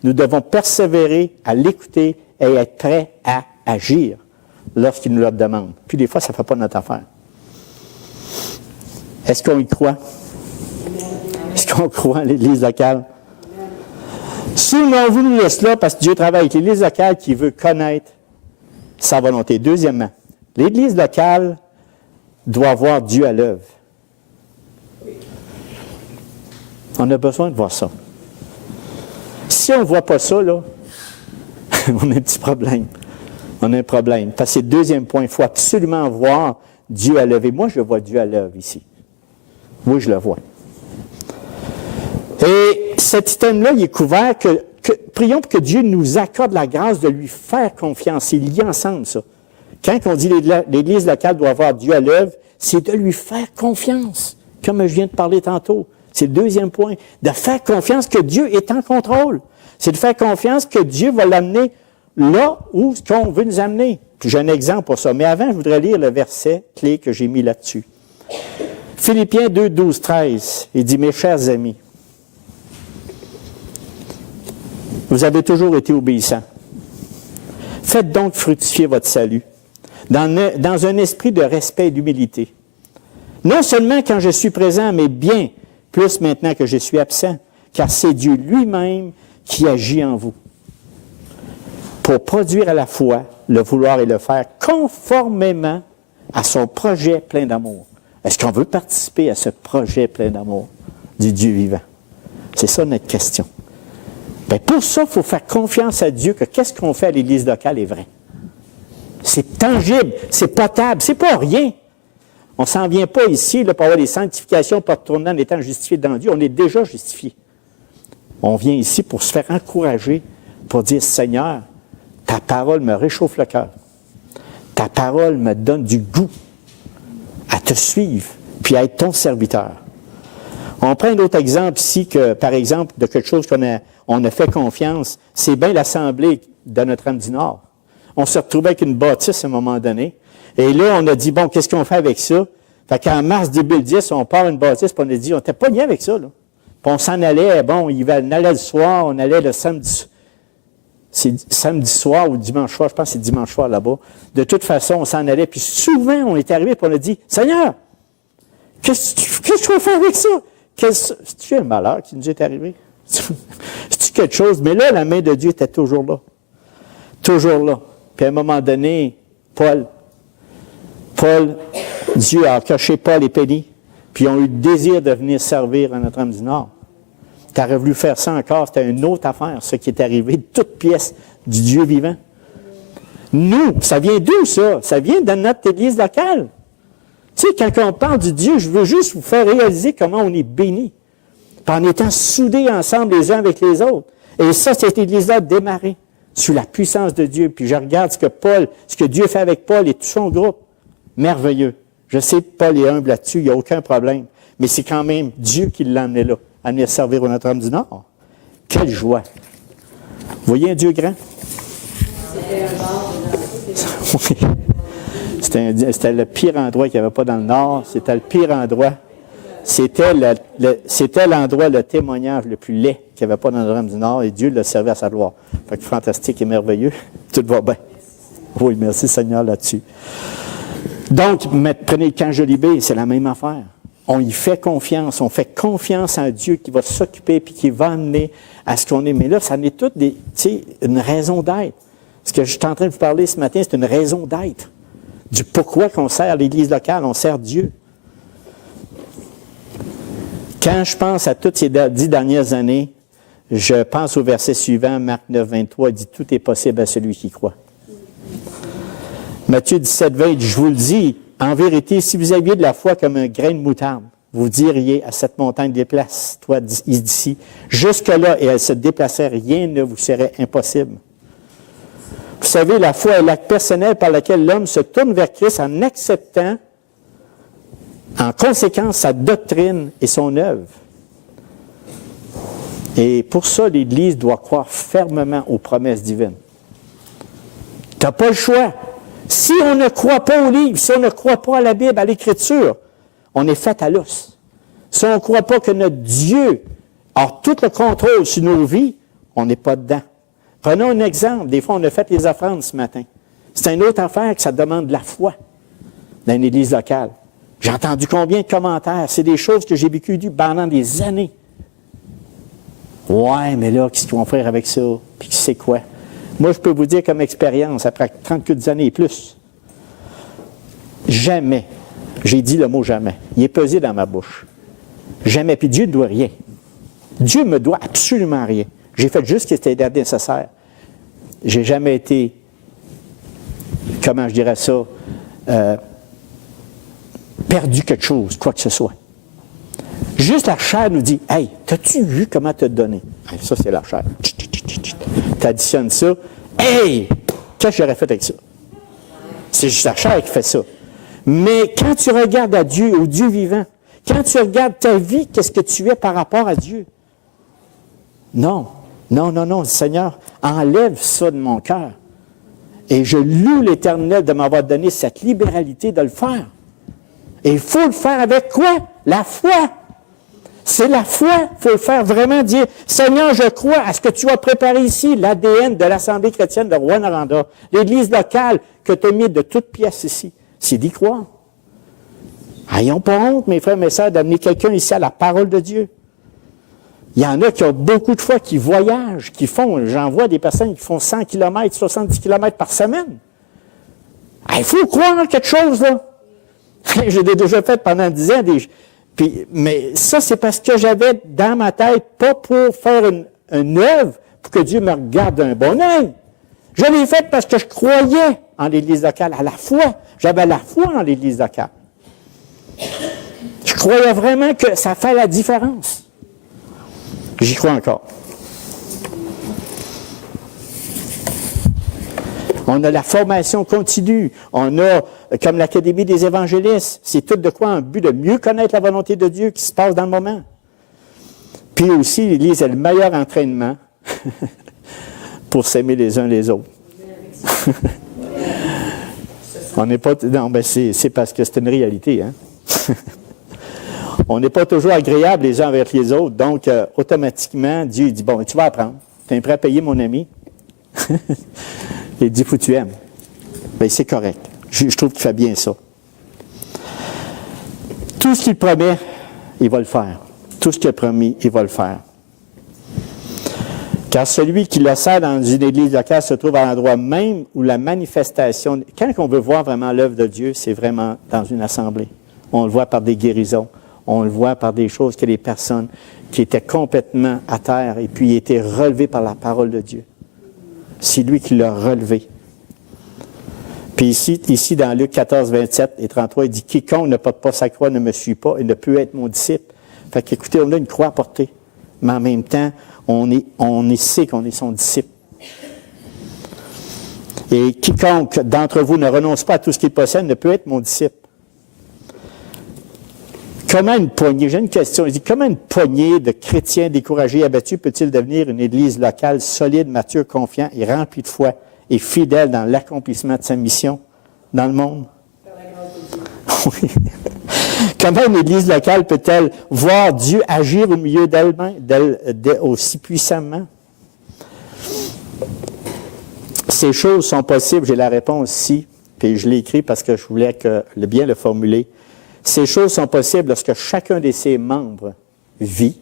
Nous devons persévérer à l'écouter et être prêts à agir lorsqu'il nous le demande. Puis des fois, ça ne fait pas notre affaire. Est-ce qu'on y croit? Est-ce qu'on croit à l'Église locale? Si on vous nous laisse là, parce que Dieu travaille avec l'Église locale qui veut connaître sa volonté. Deuxièmement, l'Église locale doit voir Dieu à l'œuvre. On a besoin de voir ça. Si on ne voit pas ça, là, on a un petit problème. On a un problème. Parce que c'est le deuxième point. Il faut absolument voir Dieu à l'œuvre. Et moi, je vois Dieu à l'œuvre ici. Oui, je le vois. Et cet item-là, il est couvert prions pour que Dieu nous accorde la grâce de lui faire confiance. C'est lié ensemble, ça. Quand on dit l'Église locale doit avoir Dieu à l'œuvre, c'est de lui faire confiance, comme je viens de parler tantôt. C'est le deuxième point. De faire confiance que Dieu est en contrôle. C'est de faire confiance que Dieu va l'amener là où on veut nous amener. Puis j'ai un exemple pour ça. Mais avant, je voudrais lire le verset clé que j'ai mis là-dessus. Philippiens 2, 12, 13. Il dit, mes chers amis, vous avez toujours été obéissants. Faites donc fructifier votre salut dans un esprit de respect et d'humilité. Non seulement quand je suis présent, mais bien plus maintenant que je suis absent, car c'est Dieu lui-même qui agit en vous pour produire à la fois le vouloir et le faire conformément à son projet plein d'amour. Est-ce qu'on veut participer à ce projet plein d'amour du Dieu vivant? C'est ça notre question. Bien, pour ça, il faut faire confiance à Dieu que qu'est-ce qu'on fait à l'Église locale est vrai. C'est tangible, c'est potable, c'est pas rien. On ne s'en vient pas ici là, pour avoir des sanctifications, pour retourner en étant justifié devant Dieu. On est déjà justifié. On vient ici pour se faire encourager, pour dire, Seigneur, ta parole me réchauffe le cœur. Ta parole me donne du goût à te suivre, puis à être ton serviteur. On prend un autre exemple ici, que, par exemple, de quelque chose qu'on a fait confiance. C'est bien l'Assemblée de Notre-Dame du Nord. On se retrouvait avec une bâtisse à un moment donné. Et là, on a dit, bon, qu'est-ce qu'on fait avec ça? Fait qu'en mars 2010, on part une bâtisse, puis on a dit, on n'était pas bien avec ça, là. Puis on s'en allait, bon, on allait le soir, on allait le samedi. C'est samedi soir ou dimanche soir, je pense que c'est dimanche soir là-bas. De toute façon, on s'en allait, puis souvent, on est arrivé, puis on a dit, Seigneur, qu'est-ce que je vais faire avec ça? C'est-tu un malheur qui nous est arrivé? C'est-tu quelque chose? Mais là, la main de Dieu était toujours là. Toujours là. Puis à un moment donné, Paul Dieu a coché Paul et Pédie, puis ils ont eu le désir de venir servir à Notre-Dame du Nord. Tu aurais voulu faire ça encore, c'était une autre affaire, ce qui est arrivé, toute pièce du Dieu vivant. Nous, ça vient d'où ça? Ça vient de notre Église locale. Tu sais, quand on parle du Dieu, je veux juste vous faire réaliser comment on est bénis. En étant soudés ensemble les uns avec les autres. Et ça, cette Église-là a démarré sous la puissance de Dieu. Puis je regarde ce que Dieu fait avec Paul et tout son groupe. Merveilleux. Je sais que Paul est humble là-dessus, il n'y a aucun problème. Mais c'est quand même Dieu qui l'a emmené là, à venir servir au Notre-Dame du Nord. Quelle joie! Vous voyez un Dieu grand? C'était le pire endroit qu'il n'y avait pas dans le Nord. C'était le pire endroit. C'était l'endroit, le témoignage le plus laid qu'il n'y avait pas dans Notre-Dame du Nord. Et Dieu l'a servi à sa gloire. Fait que fantastique et merveilleux. Tout va bien. Oui, merci Seigneur là-dessus. Donc, prenez le camp Jolivet, c'est la même affaire. On y fait confiance. On fait confiance à Dieu qui va s'occuper puis qui va amener à ce qu'on est. Mais là, ça en est toutes une raison d'être. Ce que je suis en train de vous parler ce matin, c'est une raison d'être. Du pourquoi qu'on sert l'Église locale, on sert Dieu. Quand je pense à toutes ces 10 dernières années, je pense au verset suivant, Marc 9, 23, il dit « Tout est possible à celui qui croit ». Matthieu 17, 20, je vous le dis, en vérité, si vous aviez de la foi comme un grain de moutarde, vous diriez à cette montagne, déplace-toi d'ici, jusque-là, et elle se déplaçait, rien ne vous serait impossible. Vous savez, la foi est l'acte personnel par lequel l'homme se tourne vers Christ en acceptant, en conséquence, sa doctrine et son œuvre. Et pour ça, l'Église doit croire fermement aux promesses divines. Tu n'as pas le choix. Si on ne croit pas au livre, si on ne croit pas à la Bible, à l'Écriture, on est fait à l'os. Si on ne croit pas que notre Dieu a tout le contrôle sur nos vies, on n'est pas dedans. Prenons un exemple. Des fois, on a fait les offrandes ce matin. C'est une autre affaire que ça demande de la foi dans une église locale. J'ai entendu combien de commentaires. C'est des choses que j'ai vécues pendant des années. Ouais, mais là, qu'est-ce qu'ils vont faire avec ça? Puis c'est quoi? Moi, je peux vous dire comme expérience, après 30 années et plus, jamais, j'ai dit le mot jamais, il est pesé dans ma bouche. Jamais. Puis Dieu ne doit rien. Dieu ne me doit absolument rien. J'ai fait juste ce qui était nécessaire. J'ai jamais été, comment je dirais ça, perdu quelque chose, quoi que ce soit. Juste la chair nous dit, « Hey, t'as-tu vu comment te donner? » Ça, c'est la chair. Tu additionnes ça. « Hey, qu'est-ce que j'aurais fait avec ça? » C'est juste la chair qui fait ça. Mais quand tu regardes à Dieu, au Dieu vivant, quand tu regardes ta vie, qu'est-ce que tu es par rapport à Dieu? Non, non, non, non, Seigneur, enlève ça de mon cœur. Et je loue l'Éternel de m'avoir donné cette libéralité de le faire. Et il faut le faire avec quoi? La foi. C'est la foi. Il faut le faire vraiment dire, Seigneur, je crois à ce que tu as préparé ici, l'ADN de l'Assemblée chrétienne de Rouyn-Noranda, l'Église locale que tu as mis de toutes pièces ici. C'est d'y croire. Ayons pas honte, mes frères et mes sœurs, d'amener quelqu'un ici à la parole de Dieu. Il y en a qui ont beaucoup de fois qui voyagent, qui font, j'en vois des personnes qui font 100 km, 70 km par semaine. Il faut croire en quelque chose, là. Je l'ai déjà fait pendant 10 ans. Mais ça, c'est parce que j'avais dans ma tête, pas pour faire une œuvre, pour que Dieu me regarde d'un bon œil. Je l'ai fait parce que je croyais en l'Église locale, à la foi. J'avais la foi en l'Église locale. Je croyais vraiment que ça fait la différence. J'y crois encore. On a la formation continue. On a, comme l'Académie des évangélistes, c'est tout de quoi en but de mieux connaître la volonté de Dieu qui se passe dans le moment. Puis aussi, l'Église a le meilleur entraînement pour s'aimer les uns les autres. On n'est pas... Non, ben c'est parce que c'est une réalité, hein? On n'est pas toujours agréables les uns avec les autres. Donc, automatiquement, Dieu dit, bon, tu vas apprendre. Tu es prêt à payer, mon ami? Il dit, faut que tu aimes. Bien, c'est correct. Je trouve qu'il fait bien ça. Tout ce qu'il promet, il va le faire. Tout ce qu'il a promis, il va le faire. Car celui qui le sert dans une église locale se trouve à l'endroit même où la manifestation... Quand on veut voir vraiment l'œuvre de Dieu, c'est vraiment dans une assemblée. On le voit par des guérisons. On le voit par des choses que les personnes qui étaient complètement à terre et puis étaient relevées par la parole de Dieu. C'est lui qui l'a relevé. Puis ici, dans Luc 14, 27 et 33, il dit « Quiconque ne porte pas sa croix ne me suit pas et ne peut être mon disciple. » Fait qu'écoutez, on a une croix à porter. Mais en même temps, on sait qu'on est son disciple. Et quiconque d'entre vous ne renonce pas à tout ce qu'il possède ne peut être mon disciple. Comment une poignée, j'ai une question, il dit, comment une poignée de chrétiens découragés et abattus peut-il devenir une église locale solide, mature, confiant et remplie de foi et fidèle dans l'accomplissement de sa mission dans le monde? Oui. Comment une église locale peut-elle voir Dieu agir au milieu d'elle-même aussi puissamment? Ces choses sont possibles, j'ai la réponse ici, puis je l'ai écrit parce que je voulais bien le formuler. Ces choses sont possibles lorsque chacun de ses membres vit,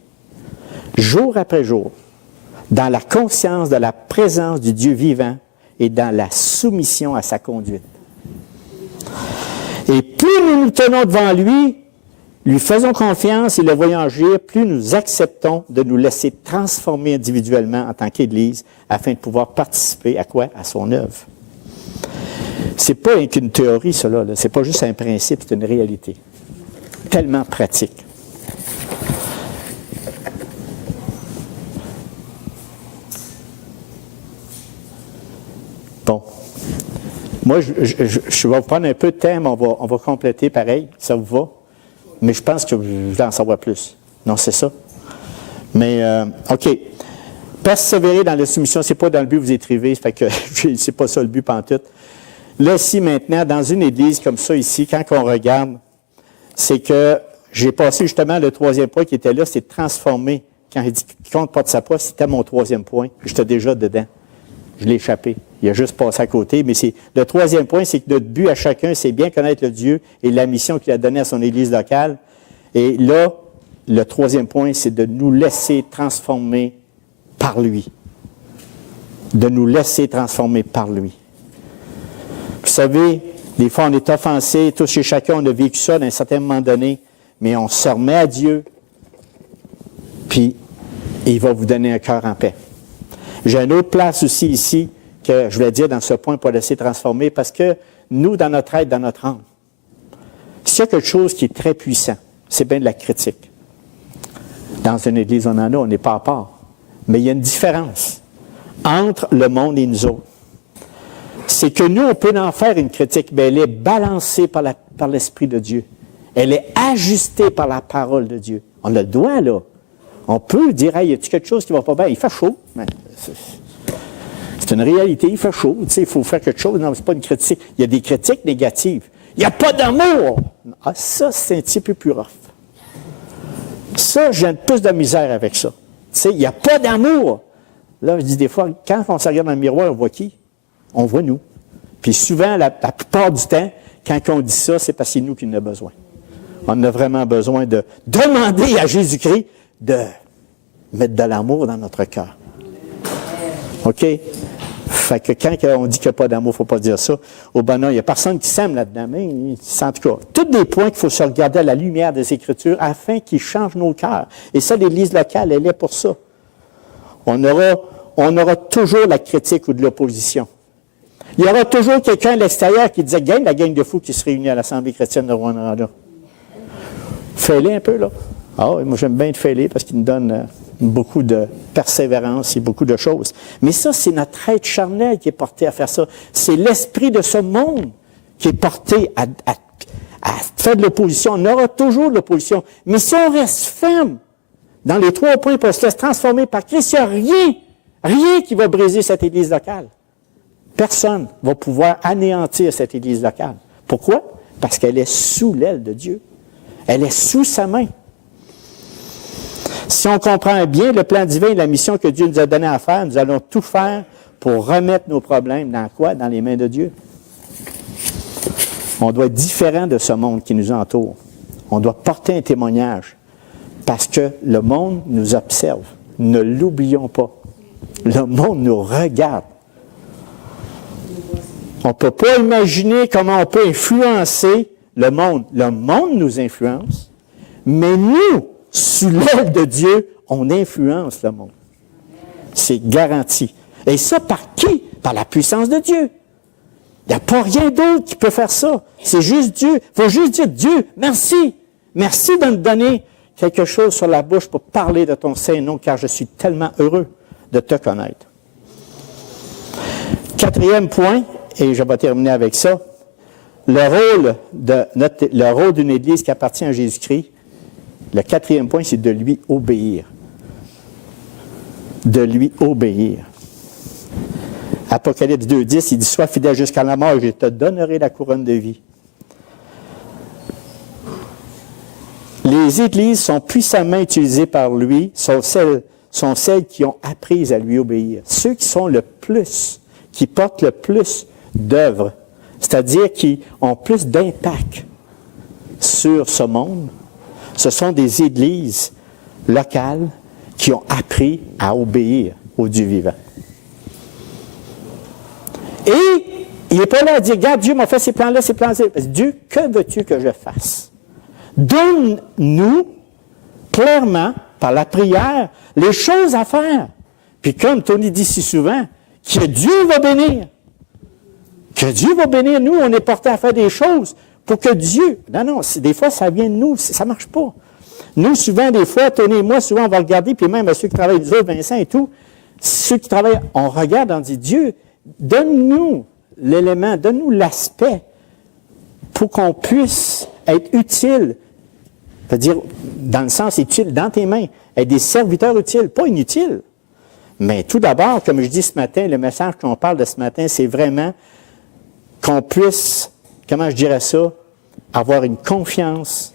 jour après jour, dans la conscience de la présence du Dieu vivant et dans la soumission à sa conduite. Et plus nous nous tenons devant lui faisons confiance et le voyons agir, plus nous acceptons de nous laisser transformer individuellement en tant qu'Église afin de pouvoir participer à quoi? À son œuvre. C'est pas qu'une théorie, cela. C'est pas juste un principe, c'est une réalité. Tellement pratique. Bon. Moi, je vais vous prendre un peu de temps, mais on va compléter pareil. Ça vous va? Mais je pense que je vais en savoir plus. Non, c'est ça. Mais, OK. Persévérer dans la soumission, c'est pas dans le but que vous écrivez, fait que c'est pas ça le but pantoute. Là, si maintenant, dans une église comme ça ici, quand on regarde, c'est que j'ai passé justement le troisième point qui était là, c'est de transformer. Quand il dit quiconque porte sa croix, c'était mon troisième point. J'étais déjà dedans. Je l'ai échappé. Il a juste passé à côté. Mais le troisième point, c'est que notre but à chacun, c'est bien connaître le Dieu et la mission qu'il a donnée à son église locale. Et là, le troisième point, c'est de nous laisser transformer par lui. De nous laisser transformer par lui. Vous savez, des fois, on est offensé. Tous chez chacun, on a vécu ça à un certain moment donné. Mais on se remet à Dieu. Puis, il va vous donner un cœur en paix. J'ai une autre place aussi ici que je voulais dire dans ce point pour laisser transformer, parce que nous, dans notre être, dans notre âme, s'il y a quelque chose qui est très puissant, c'est bien de la critique. Dans une église, on en a, on n'est pas à part. Mais il y a une différence entre le monde et nous autres. C'est que nous, on peut en faire une critique, mais elle est balancée par l'Esprit de Dieu. Elle est ajustée par la parole de Dieu. On a le droit, là. On peut dire, hey, y a-t-il quelque chose qui ne va pas bien? Il fait chaud. C'est une réalité, il fait chaud. Tu sais, il faut faire quelque chose. Non, c'est pas une critique. Il y a des critiques négatives. Il n'y a pas d'amour. Ah, ça, c'est un petit peu plus rough. Ça, j'ai plus de misère avec ça. Tu sais, il n'y a pas d'amour. Là, je dis des fois, quand on se regarde dans le miroir, on voit qui? On voit nous. Puis souvent, la plupart du temps, quand on dit ça, c'est parce que c'est nous qui en avons besoin. On a vraiment besoin de demander à Jésus-Christ de mettre de l'amour dans notre cœur. OK? Fait que quand on dit qu'il n'y a pas d'amour, il ne faut pas dire ça. Au bonheur, il n'y a personne qui s'aime là-dedans. Mais en tout cas, tous des points qu'il faut se regarder à la lumière des Écritures afin qu'ils changent nos cœurs. Et ça, l'Église locale, elle est pour ça. On aura toujours la critique ou de l'opposition. Il y aura toujours quelqu'un à l'extérieur qui disait, gagne la gang de fous qui se réunit à l'Assemblée chrétienne de Rwanda. Fais-les un peu, là. Ah oui, moi j'aime bien te fêler parce qu'il nous donne beaucoup de persévérance et beaucoup de choses. Mais ça, c'est notre être charnel qui est porté à faire ça. C'est l'esprit de ce monde qui est porté à faire de l'opposition. On aura toujours de l'opposition. Mais si on reste ferme dans les 3 points pour se laisser transformer par Christ, il n'y a rien qui va briser cette Église locale. Personne ne va pouvoir anéantir cette Église locale. Pourquoi? Parce qu'elle est sous l'aile de Dieu. Elle est sous sa main. Si on comprend bien le plan divin et la mission que Dieu nous a donnée à faire, nous allons tout faire pour remettre nos problèmes dans quoi? Dans les mains de Dieu. On doit être différent de ce monde qui nous entoure. On doit porter un témoignage parce que le monde nous observe. Ne l'oublions pas. Le monde nous regarde. On ne peut pas imaginer comment on peut influencer le monde. Le monde nous influence, mais nous, sous l'aile de Dieu, on influence le monde. C'est garanti. Et ça, par qui? Par la puissance de Dieu. Il n'y a pas rien d'autre qui peut faire ça. C'est juste Dieu. Il faut juste dire, Dieu, merci. Merci de me donner quelque chose sur la bouche pour parler de ton Saint-Nom, car je suis tellement heureux de te connaître. Quatrième point, et je vais terminer avec ça, le rôle d'une Église qui appartient à Jésus-Christ, le quatrième point, c'est de lui obéir. De lui obéir. Apocalypse 2,10, il dit, sois fidèle jusqu'à la mort, je te donnerai la couronne de vie. Les églises sont puissamment utilisées par lui, sont celles qui ont appris à lui obéir. Ceux qui sont le plus, qui portent le plus d'œuvres, c'est-à-dire qui ont plus d'impact sur ce monde, ce sont des églises locales qui ont appris à obéir au Dieu vivant. Et il n'est pas là à dire, regarde, Dieu m'a fait ces plans-là, ces plans-là. Dieu, que veux-tu que je fasse? Donne-nous clairement, par la prière, les choses à faire. Puis comme Tony dit si souvent, que Dieu va bénir. Que Dieu va bénir. Nous, on est portés à faire des choses pour que Dieu... Non, des fois, ça vient de nous, ça ne marche pas. Nous, souvent, des fois, Tony et moi, souvent, on va regarder, puis même ceux qui travaillent, nous autres, Vincent et tout, ceux qui travaillent, on regarde, on dit, Dieu, donne-nous l'élément, donne-nous l'aspect pour qu'on puisse être utile. C'est-à-dire, dans le sens utile, dans tes mains, être des serviteurs utiles, pas inutiles. Mais tout d'abord, comme je dis ce matin, le message qu'on parle de ce matin, c'est vraiment qu'on puisse, comment je dirais ça, avoir une confiance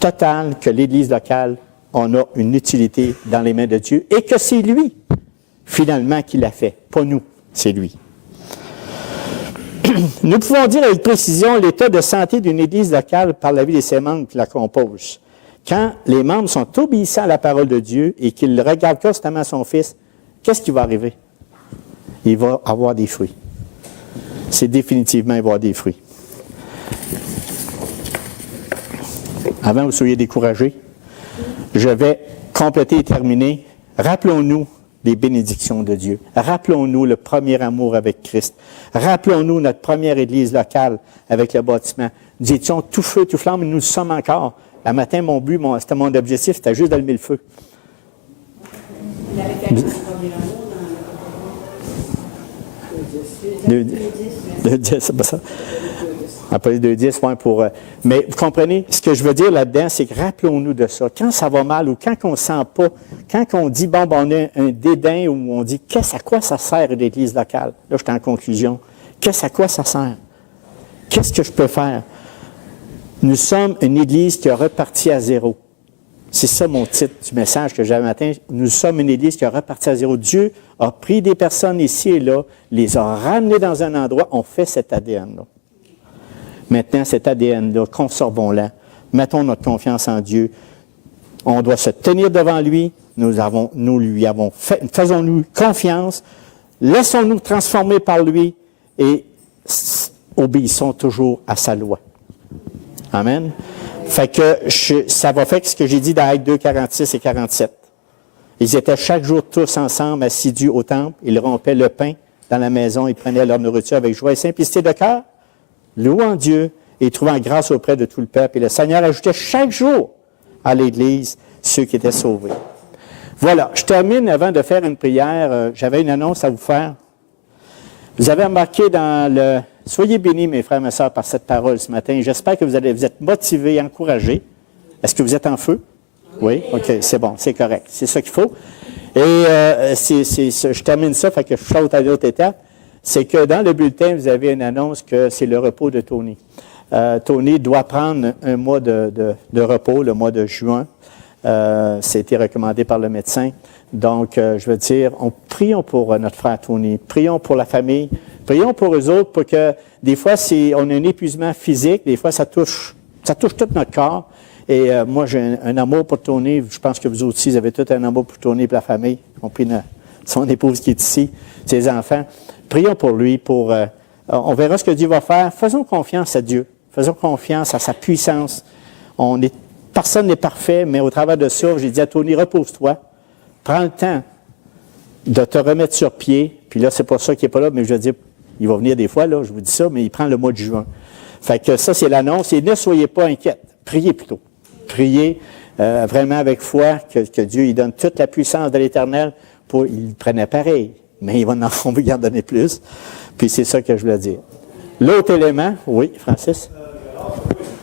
totale que l'Église locale, on a une utilité dans les mains de Dieu et que c'est lui, finalement, qui l'a fait, pas nous, c'est lui. Nous pouvons dire avec précision l'état de santé d'une Église locale par la vie de ses membres qui la composent. Quand les membres sont obéissants à la parole de Dieu et qu'ils regardent constamment son Fils, qu'est-ce qui va arriver? Il va avoir des fruits. C'est définitivement, il va avoir des fruits. Avant que vous soyez découragés, je vais compléter et terminer. Rappelons-nous les bénédictions de Dieu. Rappelons-nous le premier amour avec Christ. Rappelons-nous notre première Église locale avec le bâtiment. Nous étions tout feu, tout flamme, mais nous le sommes encore. Un matin, mon but, c'était mon objectif, c'était juste d'allumer le feu. Il avait fait son premier amour dans le 2,10, c'est pas ça. Après 2,10, ouais, pour... mais vous comprenez, ce que je veux dire là-dedans, c'est que rappelons-nous de ça. Quand ça va mal ou quand on ne sent pas, quand on dit, bon, on a un dédain ou on dit, à quoi ça sert une église locale? Là, je suis en conclusion. À quoi ça sert? Qu'est-ce que je peux faire? Nous sommes une église qui a reparti à zéro. C'est ça mon titre du message que j'avais matin. Nous sommes une église qui a reparti à zéro. Dieu a pris des personnes ici et là, les a ramenées dans un endroit, on fait cet ADN-là. Maintenant, cet ADN-là, conservons-la. Mettons notre confiance en Dieu. On doit se tenir devant lui. Nous lui avons fait, faisons-nous confiance. Laissons-nous transformer par lui et obéissons toujours à sa loi. Amen. Fait que ça va faire ce que j'ai dit dans Actes 2, 46 et 47. Ils étaient chaque jour tous ensemble, assidus au temple. Ils rompaient le pain dans la maison. Ils prenaient leur nourriture avec joie et simplicité de cœur, louant Dieu et trouvant grâce auprès de tout le peuple. Et le Seigneur ajoutait chaque jour à l'Église ceux qui étaient sauvés. Voilà, je termine avant de faire une prière. J'avais une annonce à vous faire. Vous avez remarqué dans le... Soyez bénis, mes frères et mes sœurs, par cette parole ce matin. J'espère que vous êtes motivés, encouragés. Est-ce que vous êtes en feu? Oui? OK, c'est bon, c'est correct. C'est ça qu'il faut. Et je termine ça, fait que je saute à l'autre étape. C'est que dans le bulletin, vous avez une annonce que c'est le repos de Tony. Tony doit prendre un mois de repos, le mois de juin. C'était recommandé par le médecin. Donc, je veux dire, prions pour notre frère Tony, prions pour la famille, prions pour eux autres, pour que des fois, on a un épuisement physique, des fois, ça touche tout notre corps. Et moi, j'ai un amour pour Tony. Je pense que vous aussi, vous avez tout un amour pour Tony et pour la famille, y compris son épouse qui est ici, ses enfants. Prions pour lui, on verra ce que Dieu va faire. Faisons confiance à Dieu. Faisons confiance à sa puissance. Personne n'est parfait, mais au travers de ça, j'ai dit à Tony, repose-toi. Prends le temps de te remettre sur pied. Puis là, c'est pas ça qui n'est pas là, mais je veux dire, il va venir des fois, là, je vous dis ça, mais il prend le mois de juin. Fait que ça, c'est l'annonce. Et ne soyez pas inquiets. Priez plutôt. Priez vraiment avec foi que Dieu il donne toute la puissance de l'Éternel. Il prenait pareil, mais on veut lui en donner plus. Puis c'est ça que je voulais dire. L'autre élément, oui, Francis?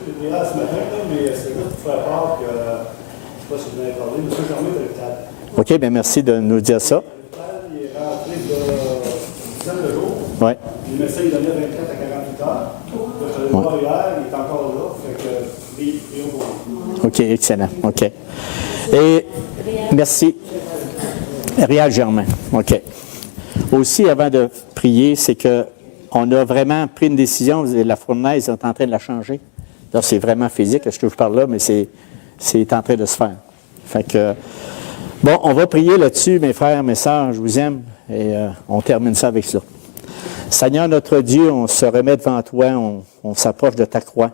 Je dirais ce matin, mais c'est là pour faire part que, je ne sais pas si vous en avez parlé, M. Germain de l'hôpital. OK, bien merci de nous dire ça. L'hôpital, il est rentré de 10 ans de jour. Oui. Le médecin, il donnait 24 à 48 heures. Je suis allé le voir hier, il est encore là. Fait que, prions pour lui. OK, excellent. OK. Et merci. Réal Germain. OK. Aussi, avant de prier, c'est qu'on a vraiment pris une décision. La fournaise est en train de la changer. Là, c'est vraiment physique, ce que je parle là, mais c'est en train de se faire. Fait que, bon, on va prier là-dessus, mes frères, mes sœurs, je vous aime, et on termine ça avec ça. Seigneur notre Dieu, on se remet devant toi, on s'approche de ta croix.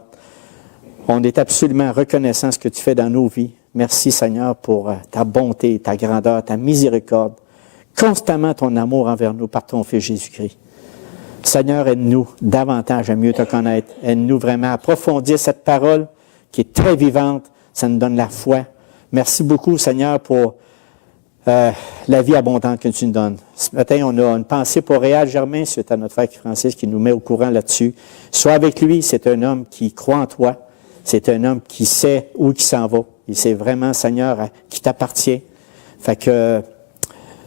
On est absolument reconnaissant de ce que tu fais dans nos vies. Merci, Seigneur, pour ta bonté, ta grandeur, ta miséricorde. Constamment ton amour envers nous par ton Fils Jésus-Christ. Seigneur, aide-nous davantage à mieux te connaître. Aide-nous vraiment à approfondir cette parole qui est très vivante. Ça nous donne la foi. Merci beaucoup, Seigneur, pour la vie abondante que tu nous donnes. Ce matin, on a une pensée pour Réal Germain, suite à notre frère Francis qui nous met au courant là-dessus. Sois avec lui, c'est un homme qui croit en toi. C'est un homme qui sait où il s'en va. Il sait vraiment, Seigneur, qui t'appartient. Fait que,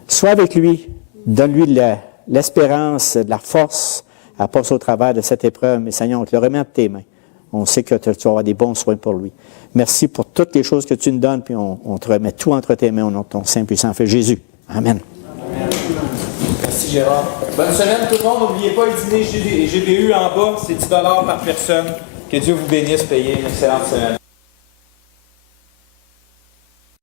sois avec lui. Donne-lui de l'espérance, de la force à passer au travers de cette épreuve. Mais Seigneur, on te le remet entre tes mains. On sait que tu vas avoir des bons soins pour lui. Merci pour toutes les choses que tu nous donnes, puis on te remet tout entre tes mains au nom de ton Saint puissant Fils Jésus. Amen. Amen. Merci Gérard. Bonne semaine tout le monde. N'oubliez pas le dîner GBU en bas, c'est 10 $ par personne. Que Dieu vous bénisse, payez une excellente semaine.